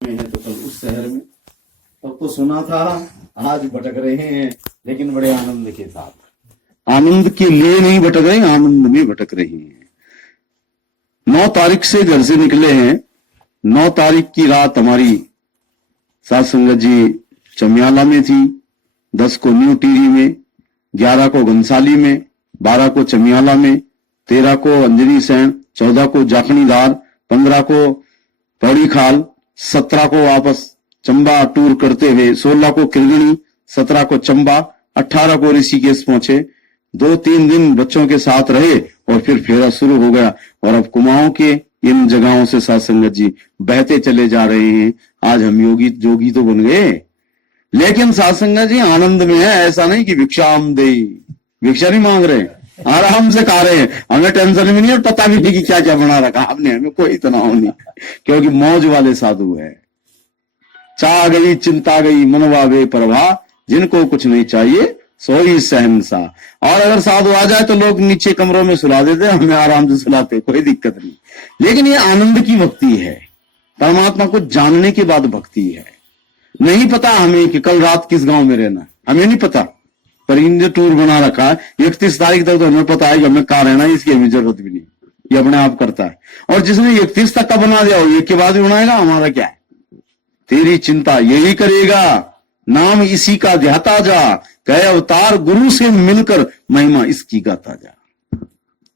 में है तो कल उस शहर में। तब तो सुना था, आज भटक रहे हैं लेकिन बड़े आनंद के साथ। आनंद के लिए नहीं भटक रहे, आनंद में भटक रहे हैं। 9 तारीख से घर से निकले हैं। 9 तारीख की रात हमारी साथ संगत जी चमियाला में थी, 10 को न्यू टीरी में, 11 को घनसाली में, 12 को चमियाला में, 13 को अंजनी सैन, 14 को जाखणीदार, 15 को पौड़ी खाल, 17 को वापस चंबा टूर करते हुए, 16 को किरगणी, 17 को चंबा, 18 को ऋषिकेश पहुंचे। 2-3 दिन बच्चों के साथ रहे और फिर फेरा शुरू हो गया। और अब कुमाऊं के इन जगहों से साथ संगत जी बहते चले जा रहे हैं। आज हम जोगी तो बन गए, लेकिन साथ संगत जी आनंद में है। ऐसा नहीं कि भिक्षाम दे, भिक्षा नहीं मांग रहे, आराम से खा रहे हैं। हमें टेंशन भी नहीं और पता भी नहीं कि क्या क्या बना रखा आपने, हमें कोई तनाव नहीं, क्योंकि मौज वाले साधु है। चाह गई चिंता गई मनवा वे परवाह, जिनको कुछ नहीं चाहिए सोई सहनसा। और अगर साधु आ जाए तो लोग नीचे कमरों में सुला देते, हमें आराम से सुलाते, कोई दिक्कत नहीं। लेकिन ये आनंद की भक्ति है, परमात्मा को जानने के बाद भक्ति है। नहीं पता हमें कि कल रात किस गांव में रहना है, हमें नहीं पता, पर इनने टूर बना रखा है 31 तारीख तक, तो हमें पता है कि हमें कहाँ रहना है, इसकी हमें जरूरत भी नहीं, ये अपने आप करता है। और जिसने 31 तक का बना दिया, एक के बाद भी बनाएगा, हमारा क्या है। तेरी चिंता यही करेगा, नाम इसी का ध्याता जा, कहे अवतार गुरु से मिलकर महिमा इसकी गाता जा।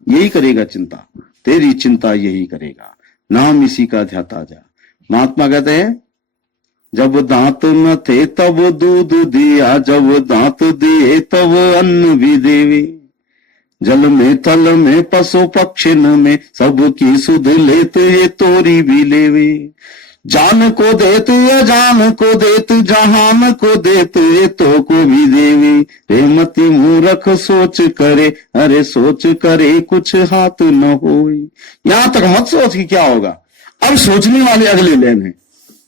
यही करेगा चिंता, तेरी चिंता यही करेगा, नाम इसी का ध्याता जा। महात्मा कहते हैं, जब दांत न थे तब दूध दिया, जब दांत दिए तब अन्न भी देवे। जल में थल में पशु पक्षिन में, सबकी सुध लेते तोरी भी लेवे। जान को देते अजान को देते, जहान को देते तो को भी देवे। रेमती मूर्ख सोच करे, अरे सोच करे कुछ हाथ न होए। यहां तक मत सोच कि क्या होगा, अब सोचने वाले अगले लेन है।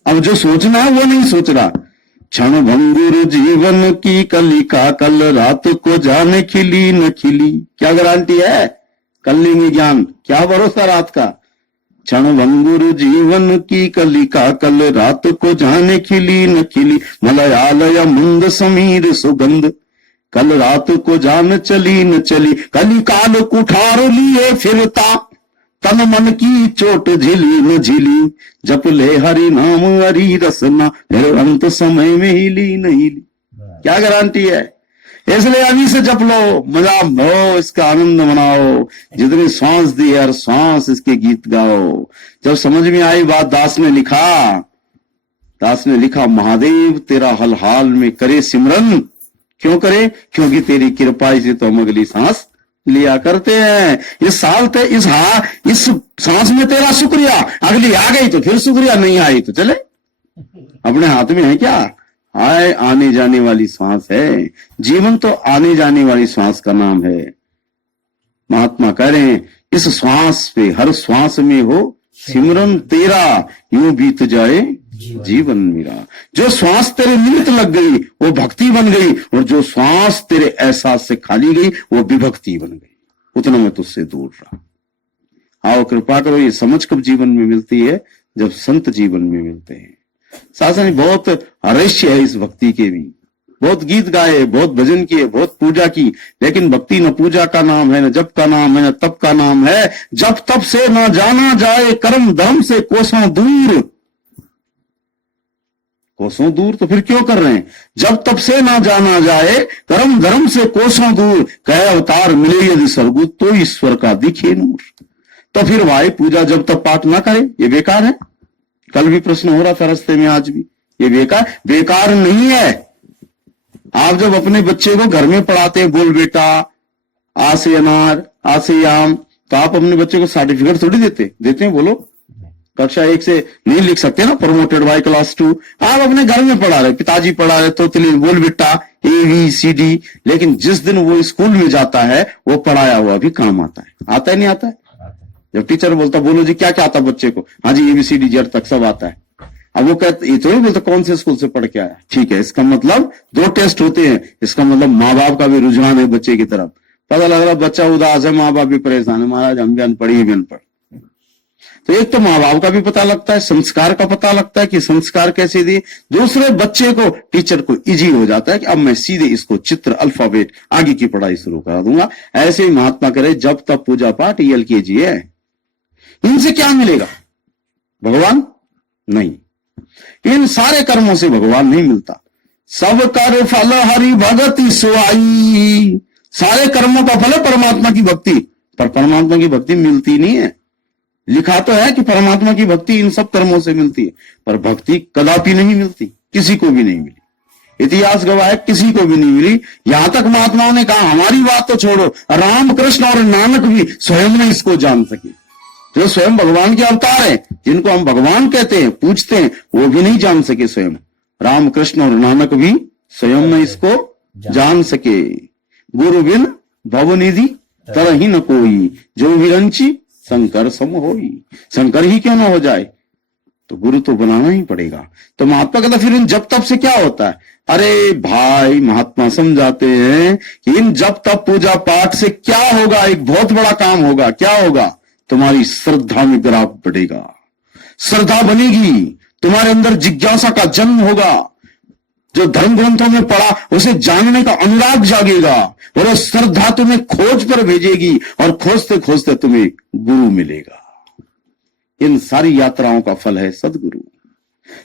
अब जो सोचना है वो नहीं सोच रहा। क्षण भंगुर जीवन की कलिका, कल रात को जाने खिली न खिली। क्या गारंटी है, कल लेंगे ज्ञान, क्या भरोसा रात का। क्षण भंगुर जीवन की कलिका, कल रात को जाने खिली न खिली। मलयालय मुंद समीर सुगंध, कल रात को जान चली न चली। कलिकाल कुठार लिए फिरता, तन मन की चोट झिली न झिली। जप ले हरि नाम हरि रसना, फिर अंत समय में हिली न हिली। क्या गारंटी है, इसलिए अभी से जप लो, मजा लो, इसका आनंद मनाओ। जितनी सांस दी है हर सांस इसके गीत गाओ। जब समझ में आई बात, दास ने लिखा, महादेव तेरा हल हाल में करे सिमरन। क्यों करे, क्योंकि तेरी कृपा से तो हम अगली सांस लिया करते हैं। इस साल ते इस सांस में तेरा शुक्रिया, अगली आ गई तो फिर शुक्रिया, नहीं आई तो चले, अपने हाथ में है क्या। आए आने जाने वाली सांस है, जीवन तो आने जाने वाली सांस का नाम है। महात्मा कह रहे हैं, इस श्वास पे हर श्वास में हो सिमरन तेरा, यूं बीत जाए जीवन मेरा। जो श्वास तेरे निमित्त लग गई वो भक्ति बन गई, और जो श्वास तेरे एहसास से खाली गई वो विभक्ति बन गई। उतना मैं तुझसे दूर रहा। आओ कृपा करो, ये समझ कब जीवन में मिलती है, जब संत जीवन में मिलते हैं। शासन बहुत रहस्य है इस भक्ति के भी, बहुत गीत गाए, बहुत भजन किए, बहुत पूजा की, लेकिन भक्ति न पूजा का नाम है, न जप का नाम है, न तप का नाम है। जब तप से न जाना जाए, कर्म धर्म से कोसों दूर। कोसों दूर तो फिर क्यों कर रहे हैं। जब तप से ना जाना जाए, कर्म धर्म से कोसों दूर। कहे अवतार मिले यदि स्वर्ग, तो ईश्वर का दिखे नूर। तो फिर भाई पूजा जब तक पाठ ना करे, ये बेकार है। कल भी प्रश्न हो रहा था रास्ते में, आज भी ये बेकार नहीं है। आप जब अपने बच्चे को घर में पढ़ाते हैं, बोल बेटा आ से अनार, आ से आम, तो आप अपने बच्चे को सर्टिफिकेट थोड़ी देते हैं। बोलो, कक्षा 1 से नहीं लिख सकते ना, प्रमोटेड बाय क्लास 2। आप अपने घर में पढ़ा रहे, पिताजी पढ़ा रहे, तो बोल बेटा ABCD। लेकिन जिस दिन वो स्कूल में जाता है, वो पढ़ाया हुआ भी काम आता है नहीं आता है। जब टीचर बोलता बोलो जी क्या क्या आता बच्चे को, हाँ जी ABCD Z तक सब आता है। अब वो कहते, ये तो नहीं बोलता कौन से स्कूल से पढ़ के आया। ठीक है, इसका मतलब 2 टेस्ट होते हैं, इसका मतलब माँ बाप का भी रुझान है बच्चे की तरफ। पता लग रहा बच्चा उदास है, माँ बाप भी परेशान है, महाराज हम भी अनपढ़ ही भी अनपढ़। तो एक तो माँ बाप का भी पता लगता है, संस्कार का पता लगता है कि संस्कार कैसे दिए। दूसरे बच्चे को, टीचर को इजी हो जाता है कि अब मैं सीधे इसको चित्र अल्फाबेट आगे की पढ़ाई शुरू करा दूंगा। ऐसे ही महात्मा करे जब तब पूजा पाठ, ये LKG है, इनसे क्या मिलेगा? भगवान नहीं। इन सारे कर्मों से भगवान नहीं मिलता। सब कर फल हरि भगति सुआई, सारे कर्मों का फल है परमात्मा की भक्ति, पर परमात्मा की भक्ति मिलती नहीं है। लिखा तो है कि परमात्मा की भक्ति इन सब कर्मों से मिलती है, पर भक्ति कदापि नहीं मिलती, किसी को भी नहीं मिली। इतिहास गवाह है, किसी को भी नहीं मिली। यहां तक महात्माओं ने कहा हमारी बात तो छोड़ो, रामकृष्ण और नानक भी स्वयं नहीं इसको जान सके। जो स्वयं भगवान के अवतार है, जिनको हम भगवान कहते हैं, पूछते हैं, वो भी नहीं जान सके स्वयं। रामकृष्ण और नानक भी स्वयं में इसको जान सके। गुरु बिन भवनिधि तरहि न कोई, जो विरंची शंकर सम होई। शंकर ही क्यों ना हो जाए, तो गुरु तो बनाना ही पड़ेगा। तो महात्मा कहता फिर इन जब तब से क्या होता है? अरे भाई, महात्मा समझाते हैं कि इन जब तब पूजा पाठ से क्या होगा, एक बहुत बड़ा काम होगा। क्या होगा? तुम्हारी श्रद्धा में गिरावट बढ़ेगा, श्रद्धा बनेगी, तुम्हारे अंदर जिज्ञासा का जन्म होगा। जो धर्म ग्रंथों में पढ़ा उसे जानने का अनुराग जागेगा, और वो श्रद्धा तुम्हें खोज पर भेजेगी, और खोजते खोजते तुम्हें गुरु मिलेगा। इन सारी यात्राओं का फल है सदगुरु।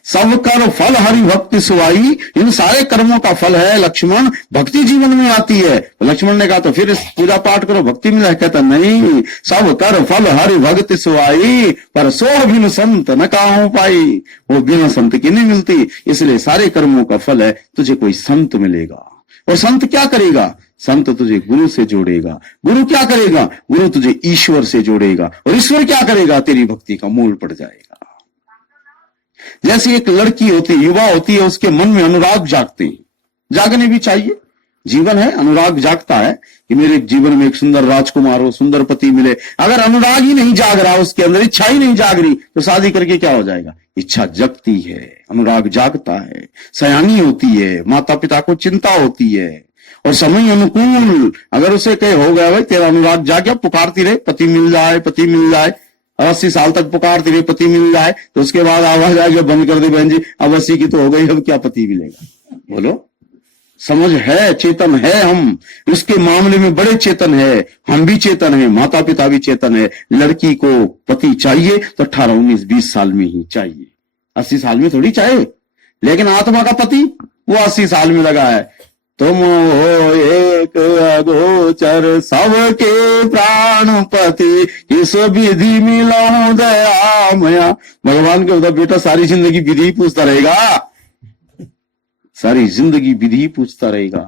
सब कर फल हरि भक्ति सुआई, इन सारे कर्मों का फल है लक्ष्मण, भक्ति जीवन में आती है। लक्ष्मण ने कहा तो फिर पूजा पाठ करो, भक्ति मिला। कहता नहीं, सब कर फल हरि भक्ति सुआई, पर सो बिन संत न काहू पाई, वो बिना संत की नहीं मिलती। इसलिए सारे कर्मों का फल है, तुझे कोई संत मिलेगा। और संत क्या करेगा? संत तुझे गुरु से जोड़ेगा। गुरु क्या करेगा? गुरु तुझे ईश्वर से जोड़ेगा। और ईश्वर क्या करेगा? तेरी भक्ति का मूल पड़ जाएगा। जैसे एक लड़की होती है, युवा होती है, उसके मन में अनुराग जागते हैं, जागने भी चाहिए। जीवन है, अनुराग जागता है कि मेरे जीवन में एक सुंदर राजकुमार हो, सुंदर पति मिले। अगर अनुराग ही नहीं जाग रहा, उसके अंदर इच्छा ही नहीं जाग रही, तो शादी करके क्या हो जाएगा? इच्छा जगती है, अनुराग जागता है, सयानी होती है, माता पिता को चिंता होती है, और समय अनुकूल। अगर उसे कहे हो गया भाई तेरा अनुराग जाग गया, पुकारती रहे पति मिल जाए, पति मिल जाए, 80 साल तक पुकारती रही पति मिल जाए, तो उसके बाद आवाज आएगी बंद कर दे बहन जी, अब 80 की तो हो गई, अब क्या पति मिलेगा? बोलो, समझ है, चेतन है हम, उसके मामले में बड़े चेतन है। हम भी चेतन है, माता पिता भी चेतन है। लड़की को पति चाहिए तो 18, 19, 20 साल में ही चाहिए, 80 साल में थोड़ी चाहिए। लेकिन आत्मा का पति वो 80 साल में लगा है। तुम हो एक अगोचर सबके प्राणपति, किस विधि मिलाऊं दया मया। भगवान के उधर बेटा सारी जिंदगी विधि पूछता रहेगा, सारी जिंदगी विधि पूछता रहेगा।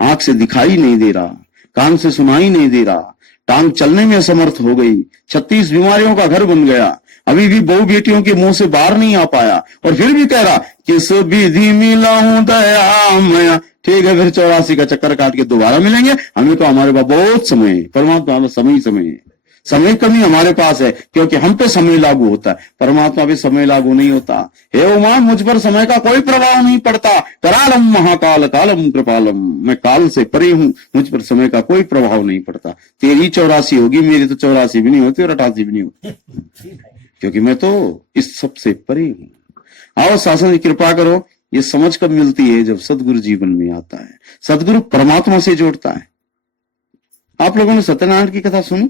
आंख से दिखाई नहीं दे रहा, कान से सुनाई नहीं दे रहा, टांग चलने में असमर्थ हो गई, 36 बीमारियों का घर बन गया, अभी भी बहु बेटियों के मुंह से बाहर नहीं आ पाया, और फिर भी कह रहा किस विधि मिलाऊं दया मया। ठीक है, फिर 84 का चक्कर काट के दोबारा मिलेंगे। हमें तो हमारे पास बहुत समय है, परमात्मा में समय ही समय है। समय कमी हमारे पास है क्योंकि हम पे समय लागू होता है, परमात्मा पे समय लागू नहीं होता। हे उमा, मुझ पर समय का कोई प्रभाव नहीं पड़ता। करालम महाकाल कालम कृपालम, मैं काल से परे हूं, मुझ पर समय का कोई प्रभाव नहीं पड़ता। तेरी 84 होगी, मेरी तो 84 भी नहीं होती और 88 भी नहीं होती, क्योंकि मैं तो इस सबसे परे हूं। आओ शासन की कृपा करो। ये समझ कब मिलती है? जब सदगुरु जीवन में आता है, सदगुरु परमात्मा से जोड़ता है। आप लोगों ने सत्यनारायण की कथा सुनी?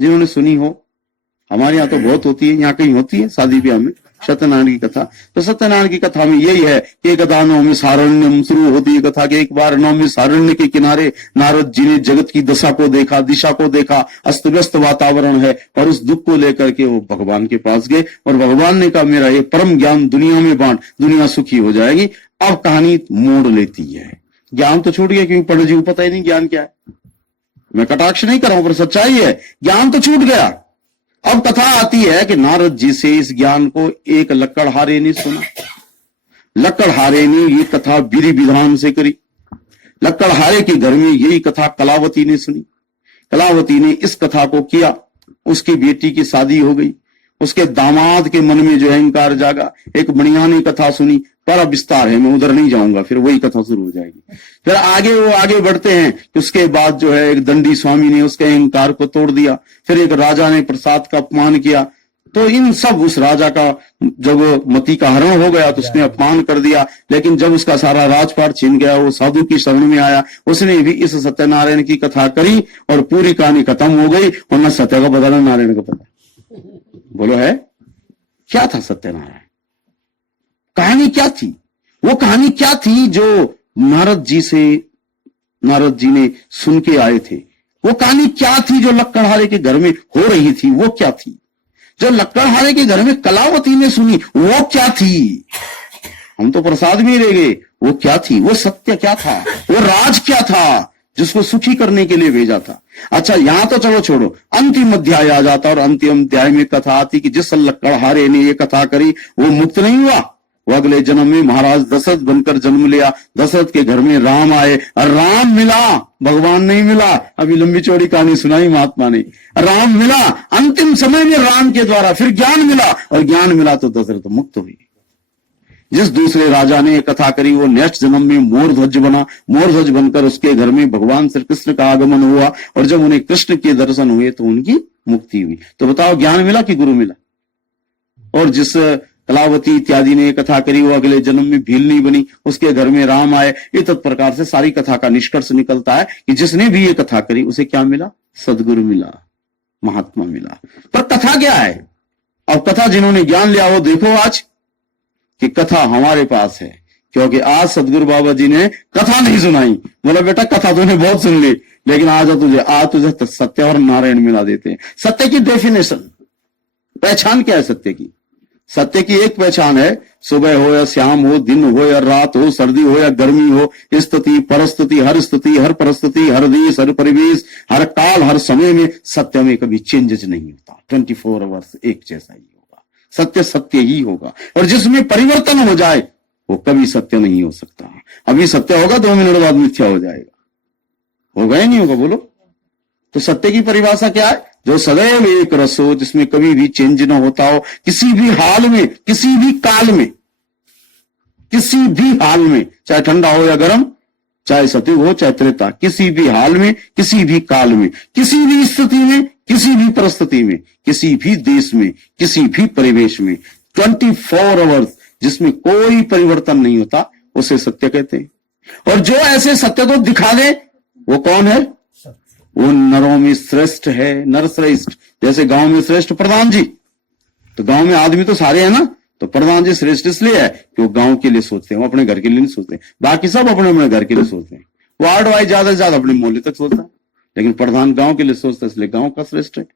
जिन्होंने सुनी हो, हमारे यहाँ तो बहुत होती है, यहाँ कहीं होती है शादी ब्याह में सत्यनारायण की कथा। तो सत्यनारायण की कथा में यही है कि कथा नवमी सारण्यम शुरू होती है कथा के। एक बार नवमी सारण्य के किनारे नारद जी ने जगत की दशा को देखा, दिशा को देखा, अस्त व्यस्त वातावरण है, और उस दुख को लेकर के वो भगवान के पास गए, और भगवान ने कहा मेरा ये परम ज्ञान दुनिया में बांट, दुनिया सुखी हो जाएगी। अब कहानी मोड़ लेती है। ज्ञान तो छूट गया, क्योंकि पंडित जी को पता ही नहीं ज्ञान क्या है। मैं कटाक्ष नहीं कर रहा हूं, पर सच्चाई है, ज्ञान तो छूट गया। अब कथा आती है कि नारद जी से इस ज्ञान को एक लक्कड़हारे ने सुना। लक्कड़हारे ने ये कथा विधि विधान से करी। लक्कड़हारे के घर में यही कथा कलावती ने सुनी। कलावती ने इस कथा को किया, उसकी बेटी की शादी हो गई, उसके दामाद के मन में जो अहंकार जागा। एक बढ़िया ने कथा सुनी, बड़ा विस्तार है, मैं उधर नहीं जाऊंगा, फिर वही कथा शुरू हो जाएगी। फिर वो आगे बढ़ते हैं कि उसके बाद जो है एक दंडी स्वामी ने उसके अहंकार को तोड़ दिया। फिर एक राजा ने प्रसाद का अपमान किया। तो इन सब उस राजा का जब मति का हरण हो गया तो उसने अपमान कर दिया, लेकिन जब उसका सारा राजपाट छीन गया, वो साधु की शरण में आया, उसने भी इस सत्यनारायण की कथा करी और पूरी कहानी खत्म हो गई। और न सत्य का पता न नारायण का पता। बोलो है क्या था सत्यनारायण? कहानी क्या थी? वो कहानी क्या थी जो नारद जी ने सुन के आए थे? वो कहानी क्या थी जो लक्कड़हारे के घर में हो रही थी? वो क्या थी? जो लक्कड़हारे के घर में कलावती ने सुनी, वो क्या थी? हम तो प्रसाद में रह गए। वो क्या थी? वो सत्य क्या था? वो राज क्या था जिसको सुखी करने के लिए भेजा था? अच्छा, यहां तो चलो छोड़ो, अंतिम अध्याय आ जाता और अंतिम अध्याय में कथा आती कि जिस लक्कड़हारे ने ये कथा करी वो मुक्त नहीं हुआ, वो अगले जन्म में महाराज दशरथ बनकर जन्म लिया। दशरथ के घर में राम आए और राम मिला, भगवान नहीं मिला। अभी लंबी चौड़ी कहानी सुनाई महात्मा ने। राम मिला, अंतिम समय में राम के द्वारा फिर ज्ञान मिला, और ज्ञान मिला तो दशरथ मुक्त हुई। जिस दूसरे राजा ने कथा करी वो नेक्स्ट जन्म में मोरध्वज बना। मोरध्वज बनकर उसके घर में भगवान श्री कृष्ण का आगमन हुआ, और जब उन्हें कृष्ण के दर्शन हुए तो उनकी मुक्ति हुई। तो बताओ, ज्ञान मिला कि गुरु मिला? और जिस कलावती इत्यादि ने कथा करी वो अगले जन्म में भीलनी बनी, उसके घर में राम आए। इस प्रकार से सारी कथा का निष्कर्ष निकलता है कि जिसने भी ये कथा करी उसे क्या मिला? सदगुरु मिला, महात्मा मिला। पर कथा क्या है? अब कथा जिन्होंने ज्ञान लिया वो देखो आज कि कथा हमारे पास है, क्योंकि आज सदगुरु बाबा जी ने कथा नहीं सुनाई। बोला बेटा कथा तूने बहुत सुन ली, लेकिन आज तुझे सत्य और नारायण मिला देते हैं। सत्य की डेफिनेशन, पहचान क्या है सत्य की? सत्य की एक पहचान है, सुबह हो या शाम हो, दिन हो या रात हो, सर्दी हो या गर्मी हो, स्थिति परस्थिति, हर परिस्थिति, हर देश, हर परिवेश, हर काल, हर समय में सत्य में कभी चेंजेस नहीं होता। 24 आवर्स एक जैसा ही होगा। सत्य सत्य ही होगा, और जिसमें परिवर्तन हो जाए वो कभी सत्य नहीं हो सकता। अभी सत्य होगा, 2 मिनट बाद मिथ्या हो जाएगा। होगा या नहीं होगा? बोलो। तो सत्य की परिभाषा क्या है? जो सदैव एक रस हो, जिसमें कभी भी चेंज ना होता हो, किसी भी हाल में, किसी भी काल में, किसी भी हाल में, चाहे ठंडा हो या गर्म, चाहे सतयुग हो चाहे त्रेता, किसी भी हाल में, किसी भी काल में, किसी भी स्थिति में, किसी भी परिस्थिति में, किसी भी देश में, किसी भी परिवेश में, 24 आवर्स जिसमें कोई परिवर्तन नहीं होता, उसे सत्य कहते हैं। और जो ऐसे सत्य को दिखा दे वो कौन है? वो नरों में श्रेष्ठ है, नरश्रेष्ठ। जैसे गांव में श्रेष्ठ प्रधान जी, तो गांव में आदमी तो सारे हैं ना, तो प्रधान जी श्रेष्ठ इसलिए है कि वो गांव के लिए सोचते हैं, वो अपने घर के लिए नहीं सोचते। बाकी सब अपने अपने घर के लिए सोचते हैं। वार्ड वाइज ज्यादा से ज्यादा अपने मोहल्ले तक सोचता है, लेकिन प्रधान गांव के लिए सोचता है, इसलिए गांव का श्रेष्ठ है।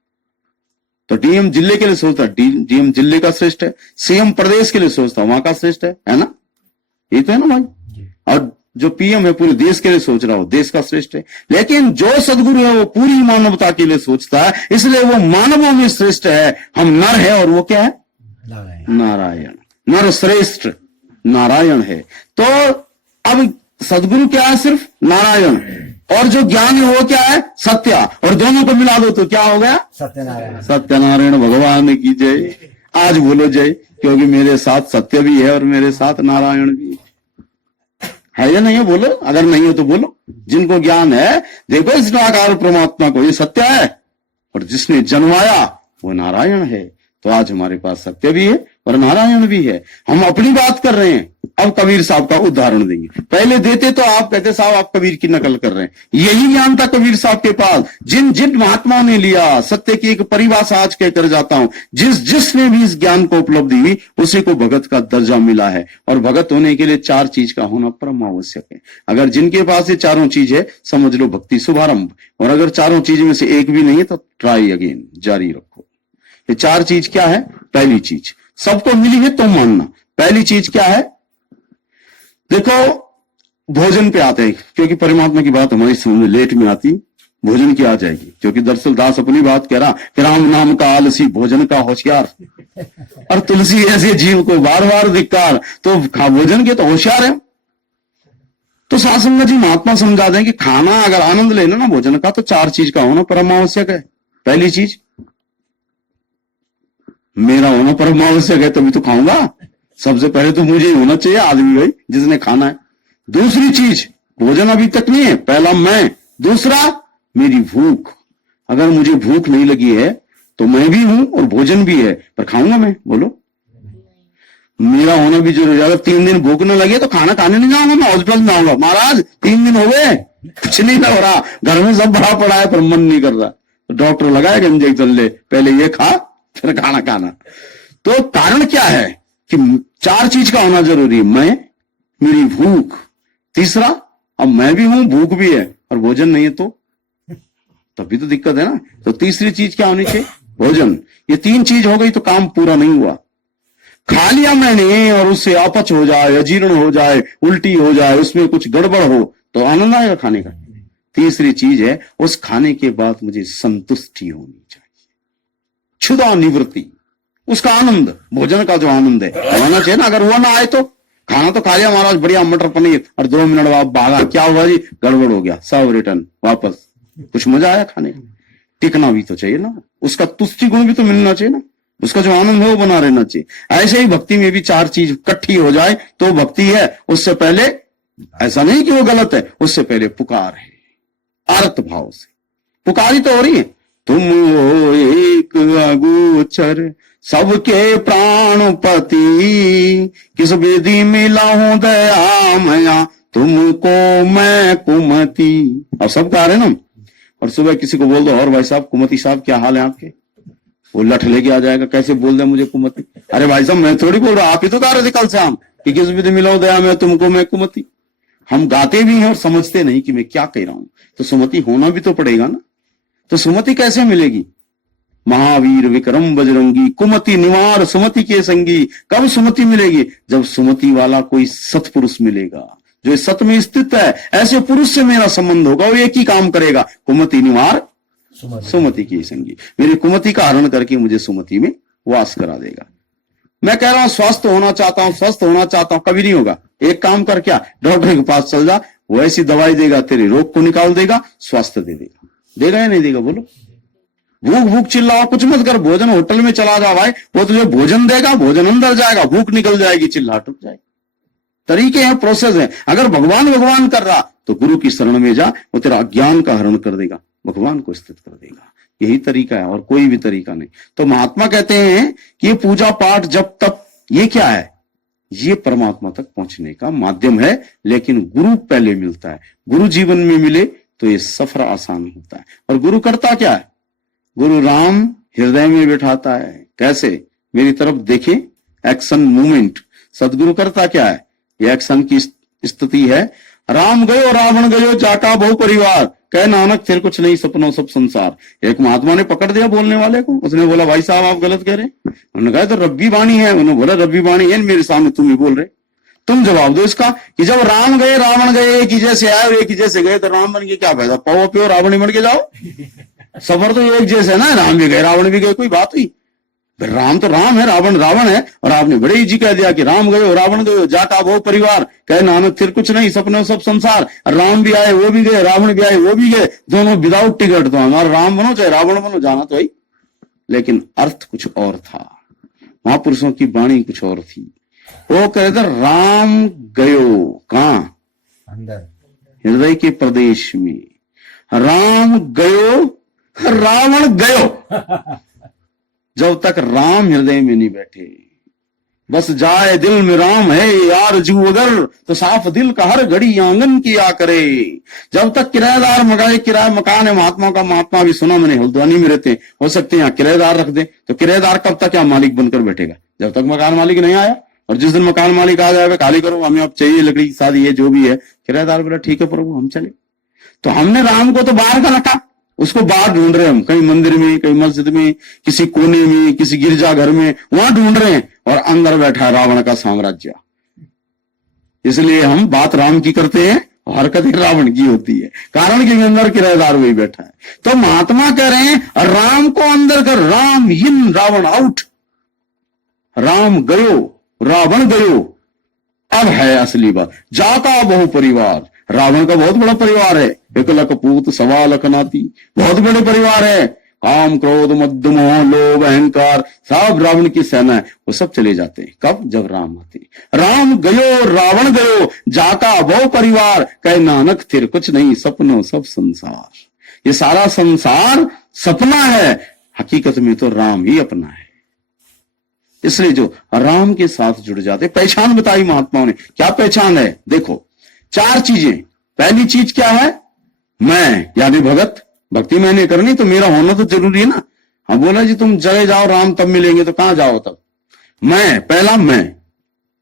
तो डीएम जिले के लिए सोचता है, डीएम जिले का श्रेष्ठ है। सीएम प्रदेश के लिए सोचता है, वहां का श्रेष्ठ है ना? ये तो है ना भाई। और जो पीएम है पूरे देश के लिए सोच रहा हो, देश का श्रेष्ठ है। लेकिन जो सदगुरु है वो पूरी मानवता के लिए सोचता है, इसलिए वो मानवों में श्रेष्ठ है। हम नर है और वो क्या है? नारायण। नर श्रेष्ठ नारायण है। तो अब सदगुरु क्या है? सिर्फ नारायण। और जो ज्ञान है वो क्या है? सत्य। और दोनों को मिला दो तो क्या हो गया? सत्यनारायण। सत्यनारायण भगवान की जय। आज बोलो जय, क्योंकि मेरे साथ सत्य भी है और मेरे साथ नारायण भी है या नहीं है? बोलो। अगर नहीं हो तो बोलो। जिनको ज्ञान है, देखो इस निराकार परमात्मा को, ये सत्य है, और जिसने जन्माया वो नारायण है। तो आज हमारे पास सत्य भी है और नारायण भी है। हम अपनी बात कर रहे हैं, अब कबीर साहब का उदाहरण देंगे। पहले देते तो आप कहते साहब आप कबीर की नकल कर रहे हैं। यही ज्ञान था कबीर साहब के पास। जिन जिन महात्माओं ने लिया, सत्य की एक परिभाषा आज कहकर जाता हूं, जिसने भी इस ज्ञान को उपलब्धि हुई उसी को भगत का दर्जा मिला है। और भगत होने के लिए 4 चीज का होना परम आवश्यक है। अगर जिनके पास ये चारों चीज है, समझ लो भक्ति शुभारंभ। और अगर चारों चीज में से एक भी नहीं है तो ट्राई अगेन, जारी रखो। ये 4 चीज क्या है? पहली चीज सबको मिली है तो मानना। पहली चीज क्या है? देखो, भोजन पे आते हैं, क्योंकि परमात्मा की बात हमारी समझ में लेट में आती, भोजन की आ जाएगी। क्योंकि दरअसल दास अपनी बात कह रहा कि राम नाम का आलसी, भोजन का होशियार, और तुलसी ऐसे जीव को बार बार धिक्कार। तो भोजन के तो होशियार है। तो सासंग जी महात्मा समझा दें कि खाना अगर आनंद लेना ना भोजन का, तो 4 चीज का होना परम आवश्यक है। पहली चीज मेरा होना परम आवश्यक है, तभी तो खाऊंगा। सबसे पहले तो मुझे ही होना चाहिए, आदमी भाई जिसने खाना है। दूसरी चीज, भोजन अभी तक नहीं है, पहला मैं। दूसरा, मेरी भूख। अगर मुझे भूख नहीं लगी है तो मैं भी हूं और भोजन भी है, पर खाऊंगा मैं? बोलो, मेरा होना भी जरूरी है। अगर 3 दिन भूख न लगे तो खाना खाने नहीं जाऊंगा, मैं हॉस्पिटल में जाऊंगा। महाराज 3 दिन हो गए, कुछ नहीं हो रहा, घर में सब भरा पड़ा है पर मन नहीं कर रहा, तो डॉक्टर लगाएगा इंजेक्शन, ले पहले ये खा फिर खाना खाना। तो कारण क्या है कि 4 चीज का होना जरूरी है, मैं, मेरी भूख, तीसरा अब मैं भी हूं, भूख भी है और भोजन नहीं है तो तभी तो दिक्कत है ना। तो तीसरी चीज क्या होनी चाहिए? भोजन। ये 3 चीज हो गई तो काम पूरा नहीं हुआ। खा लिया मैंने और उससे अपच हो जाए, अजीर्ण हो जाए, उल्टी हो जाए, उसमें कुछ गड़बड़ हो तो आनंद आएगा खाने का? तीसरी चीज है, उस खाने के बाद मुझे संतुष्टि होनी चाहिए, क्षुधा निवृत्ति, उसका आनंद, भोजन का जो आनंद है होना चाहिए ना। अगर वो ना आए तो खाना तो खा लिया महाराज, बढ़िया मटर पनीर, और 2 मिनट बाद भागा, क्या हुआ जी? गड़बड़ हो गया, सब रिटर्न वापस। कुछ मजा आया खाने का? टिकना भी तो चाहिए ना, उसका तुष्टि गुण भी तो मिलना चाहिए ना, उसका जो आनंद है वो बना रहना चाहिए। ऐसे ही भक्ति में भी 4 चीज इकट्ठी हो जाए तो भक्ति है। उससे पहले ऐसा नहीं कि वो गलत है, उससे पहले पुकार है, आरत भाव से पुकारी तो हो रही है, तुम हो एक अगोचर सबके प्राणपति, किस विधि मिला हूं दया मया, तुमको मैं कुमति। अब सब गा रहे ना, और सुबह किसी को बोल दो, और भाई साहब कुमति साहब क्या हाल है आपके, वो लठ लेके आ जाएगा, कैसे बोल दे मुझे कुमति। अरे भाई साहब मैं थोड़ी बोल रहा, आप ही तो गा रहे थे कल से हम कि किस विधि मिला दया में तुमको मैं कुमति। हम गाते भी हैं और समझते नहीं कि मैं क्या कह रहा हूं, तो सुमति होना भी तो पड़ेगा ना। तो सुमति कैसे मिलेगी? महावीर विक्रम बजरंगी, कुमति निवार सुमति के संगी। कब सुमति मिलेगी? जब सुमति वाला कोई सतपुरुष मिलेगा, जो सत में स्थित है, ऐसे पुरुष से मेरा संबंध होगा, वो एक ही काम करेगा, कुमति निवार सुमति की संगी, मेरी कुमति का हरण करके मुझे सुमति में वास करा देगा। मैं कह रहा हूं स्वस्थ होना चाहता हूं, स्वस्थ होना चाहता हूं, कभी नहीं होगा। एक काम कर, क्या डॉक्टर के पास चल जा, वो ऐसी दवाई देगा, तेरे रोग को निकाल देगा, स्वास्थ्य दे देगा। देगा या नहीं देगा? बोलो। भूख भूख चिल्लाओ, कुछ मत कर, भोजन होटल में चला जा भाई, वो तुझे भोजन देगा, भोजन अंदर जाएगा, भूख निकल जाएगी, चिल्लाहट रुक जाएगी। तरीके हैं, प्रोसेस है। अगर भगवान भगवान कर रहा तो गुरु की शरण में जा, वो तेरा अज्ञान का हरण कर देगा, भगवान को स्थित कर देगा। यही तरीका है और कोई भी तरीका नहीं। तो महात्मा कहते हैं कि ये पूजा पाठ जब तक, ये क्या है? ये परमात्मा तक पहुंचने का माध्यम है, लेकिन गुरु पहले मिलता है। गुरु जीवन में मिले तो ये सफर आसान होता है। और गुरु करता क्या है? गुरु राम हृदय में बिठाता है। कैसे? मेरी तरफ देखें, एक्शन मूवमेंट। सदगुरु करता क्या है? ये एक्शन की स्थिति है। राम गयो रावण गयो जाका बहु परिवार, कह नानक फिर कुछ नहीं सपनों सब संसार। एक महात्मा ने पकड़ दिया बोलने वाले को, उसने बोला भाई साहब आप गलत कह रहे। उन्होंने कहा तो रब्बी वाणी है। उन्होंने बोला रब्बी वाणी है, मेरे सामने तुम ही बोल रहे, तुम जवाब दो इसका कि जब राम गए रावण गए, एक ही जैसे आए और एक ही जैसे गए, तो राम बन के क्या फायदा? पाओ पियो रावण ही बन के जाओ। सफर तो एक जैसे ना, राम भी गए रावण भी गए, कोई बात हुई? राम तो राम है, रावण रावण है। और आपने बड़े इजी कह दिया कि राम गयो रावण गयो जाटा बहु परिवार, कहे नानक फिर कुछ नहीं सपने सब संसार। राम भी आए वो भी गए, रावण भी आए वो भी गए, दोनों विदाउट टिकट। तो हमारा राम बनो चाहे रावण बनो, जाना तो ही। लेकिन अर्थ कुछ और था, महापुरुषों की वाणी कुछ और थी। वो कह रहे थे राम गयो कहां? अंदर, हृदय के प्रदेश में। राम गयो रावण गयो। जब तक राम हृदय में नहीं बैठे, बस जाए दिल में राम है यार जू अगर, तो साफ दिल का हर घड़ी आंगन किया करे। जब तक किराएदार मकाए, किराया मकान है महात्मा का, महात्मा भी सुना मैंने हल्द्वानी में रहते, हो सकते हैं यहाँ किराएदार रख दे। तो किराएदार कब तक क्या मालिक बनकर बैठेगा? जब तक मकान मालिक नहीं आया। और जिस दिन मकान मालिक आ जाए खाली करो, हमें अब चाहिए लकड़ी की शादी है जो भी है, किराएदार बोला ठीक है प्रभु हम चले। तो हमने राम को तो बाहर का रखा, उसको बाहर ढूंढ रहे हम, कहीं मंदिर में, कहीं मस्जिद में, किसी कोने में, किसी गिरजा घर में, वहां ढूंढ रहे हैं। और अंदर बैठा है रावण का साम्राज्य। इसलिए हम बात राम की करते हैं, हरकत रावण की होती है, कारण कि अंदर किराएदार वही बैठा है। तो महात्मा कह रहे हैं राम को अंदर कर, राम इन रावण आउट। राम गयो रावण गयो। अब है असली बात, जाता बहु परिवार। रावण का बहुत बड़ा परिवार है, 1 लाख पूत 1.25 लाख नाती, बहुत बड़े परिवार है। काम क्रोध मद मोह लोभ अहंकार, सब रावण की सेना है, वो सब चले जाते हैं। कब? जब राम आते। राम गयो रावण गयो जाका बहु परिवार, कहे नानक फिर कुछ नहीं सपनों सब संसार। ये सारा संसार सपना है, हकीकत में तो राम ही अपना है। इसलिए जो राम के साथ जुड़ जाते, पहचान बताई महात्माओं ने, क्या पहचान है? देखो 4 चीजें। पहली चीज क्या है? मैं, यानी भगत। भक्ति मैंने करनी तो मेरा होना तो जरूरी है ना। हाँ बोला जी तुम चले जाओ राम तब मिलेंगे, तो कहां जाओ तब? मैं, पहला मैं,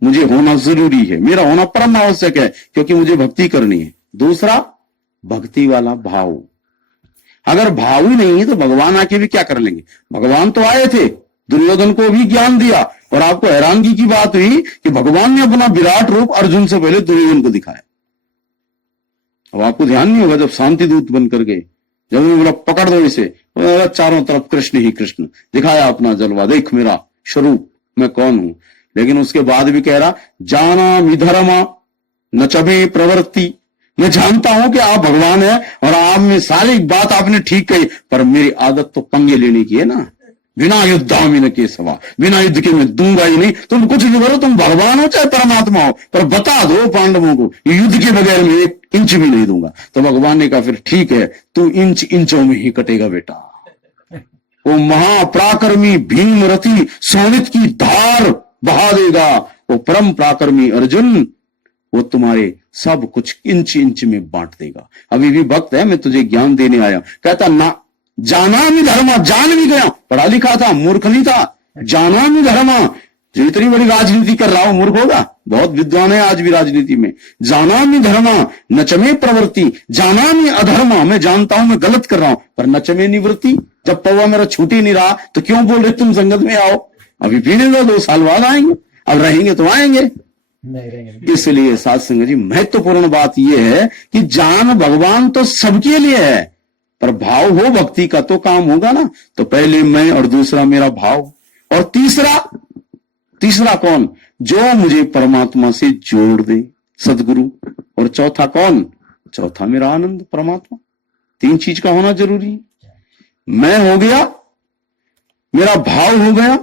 मुझे होना जरूरी है, मेरा होना परम आवश्यक है क्योंकि मुझे भक्ति करनी है। दूसरा, भक्ति वाला भाव। अगर भाव ही नहीं है तो भगवान आके भी क्या कर लेंगे? भगवान तो आए थे, दुर्योधन को भी ज्ञान दिया, और आपको हैरानगी की बात हुई कि भगवान ने अपना विराट रूप अर्जुन से पहले दुर्योधन को दिखाया। अब आपको ध्यान नहीं होगा जब शांति दूत बनकर गए, जब उन्होंने बोला पकड़ दो इसे, चारों तरफ कृष्ण ही कृष्ण, दिखाया अपना जलवा, देख मेरा स्वरूप, मैं कौन हूं। लेकिन उसके बाद भी कह रहा, जाना विधर्मा न चबे प्रवृत्ति, मैं जानता हूं कि आप भगवान हैं और आप में सारी बात आपने ठीक कही, पर मेरी आदत तो पंगे लेने की है ना। बिना युद्धामिन के सवा, बिना युद्ध के मैं दूंगा ही नहीं। तुम कुछ भी करो, तुम भगवान हो चाहे परमात्मा हो, पर बता दो पांडवों को युद्ध के बगैर में 1 इंच भी नहीं दूंगा। तो भगवान ने कहा फिर ठीक है, तू इंचों में ही कटेगा बेटा। वो महापराक्रमी भीम रथी सोनित की धार बहा देगा, वो परम पराक्रमी अर्जुन, वो तुम्हारे सब कुछ इंच में बांट देगा। अभी भी भक्त है, मैं तुझे ज्ञान देने आया। कहता ना, जाना भी धर्मा, जान भी गया, पढ़ा लिखा था, मूर्ख नहीं था। जाना भी धर्मा, जो इतनी बड़ी राजनीति कर रहा हो मूर्ख होगा? बहुत विद्वान है आज भी राजनीति में। जाना भी धर्मा नचमे प्रवृत्ति, जाना भी अधर्मा, मैं जानता हूं मैं गलत कर रहा हूं, पर नचमे निवृत्ति, जब पौवा मेरा छूट ही नहीं रहा तो क्यों बोल रहे तुम संगत में आओ? अभी पीने दो, 2 साल बाद आएंगे, अब रहेंगे तो आएंगे। इसलिए साथ संगत जी, महत्वपूर्ण बात यह है कि जान भगवान तो सबके लिए है, पर भाव हो भक्ति का तो काम होगा ना। तो पहले मैं, और दूसरा मेरा भाव, और तीसरा कौन? जो मुझे परमात्मा से जोड़ दे, सदगुरु। और चौथा कौन? चौथा मेरा आनंद, परमात्मा। 3 चीज का होना जरूरी है। मैं हो गया, मेरा भाव हो गया,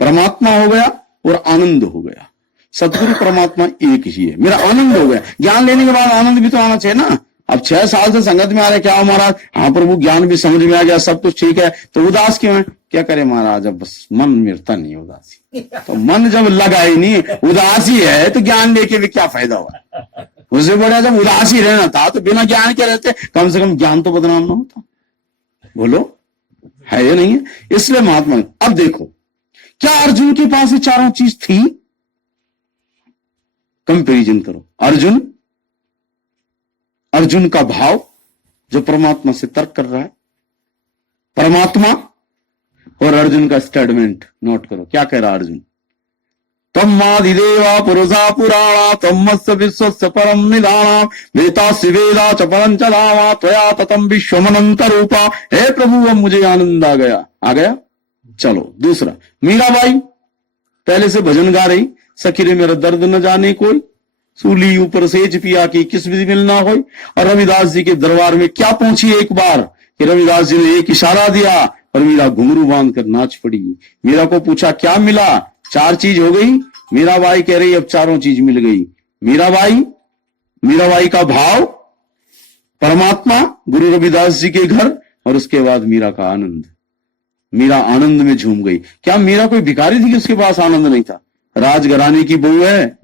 परमात्मा हो गया, और आनंद हो गया। सदगुरु परमात्मा एक ही है, मेरा आनंद हो गया। ज्ञान लेने के बाद आनंद भी तो आना चाहिए ना। अब 6 साल से संगत में आ रहे, क्या महाराज? हाँ प्रभु, ज्ञान भी समझ में आ गया, सब कुछ ठीक है, तो उदास क्यों है? क्या करे महाराज, अब बस मन मिटता नहीं उदासी। तो मन जब लगा ही नहीं, उदासी है, तो ज्ञान लेके भी क्या फायदा हुआ? उससे बड़ा जब उदासी रहना था तो बिना ज्ञान के रहते, कम से कम ज्ञान तो बदनाम ना होता। बोलो, है या नहीं है? इसलिए महात्मा, अब देखो, क्या अर्जुन के पास ये 4 चीज थी? कंपेरिजन करो। अर्जुन का भाव जो परमात्मा से तर्क कर रहा है, परमात्मा, और अर्जुन का स्टेटमेंट नोट करो, क्या कह रहा अर्जुन? तम मादिदेवा पुरुषा पुराणा तम मत्स्य विश्वस्य परम निधाना वेतासि वेदा च परम च धामा त्वया ततम विश्वमनंत रूपा। हे प्रभु, अब मुझे आनंद आ गया। चलो दूसरा, मीराबाई पहले से भजन गा रही, सखी रे मेरा दर्द न जाने कोई, सूली ऊपर सेज पिया की किस विधि मिलना हो। और रविदास जी के दरबार में क्या पहुंची एक बार कि रविदास जी ने एक इशारा दिया और मीरा घुंघरू बांध कर नाच पड़ी। मीरा को पूछा क्या मिला? 4 चीज हो गई। मीराबाई कह रही अब 4 चीज मिल गई। मीराबाई का भाव, परमात्मा, गुरु रविदास जी के घर, और उसके बाद मीरा का आनंद। मीरा आनंद में झूम गई। क्या मीरा कोई भिखारी थी कि उसके पास आनंद नहीं था? राजघराने की बहू है,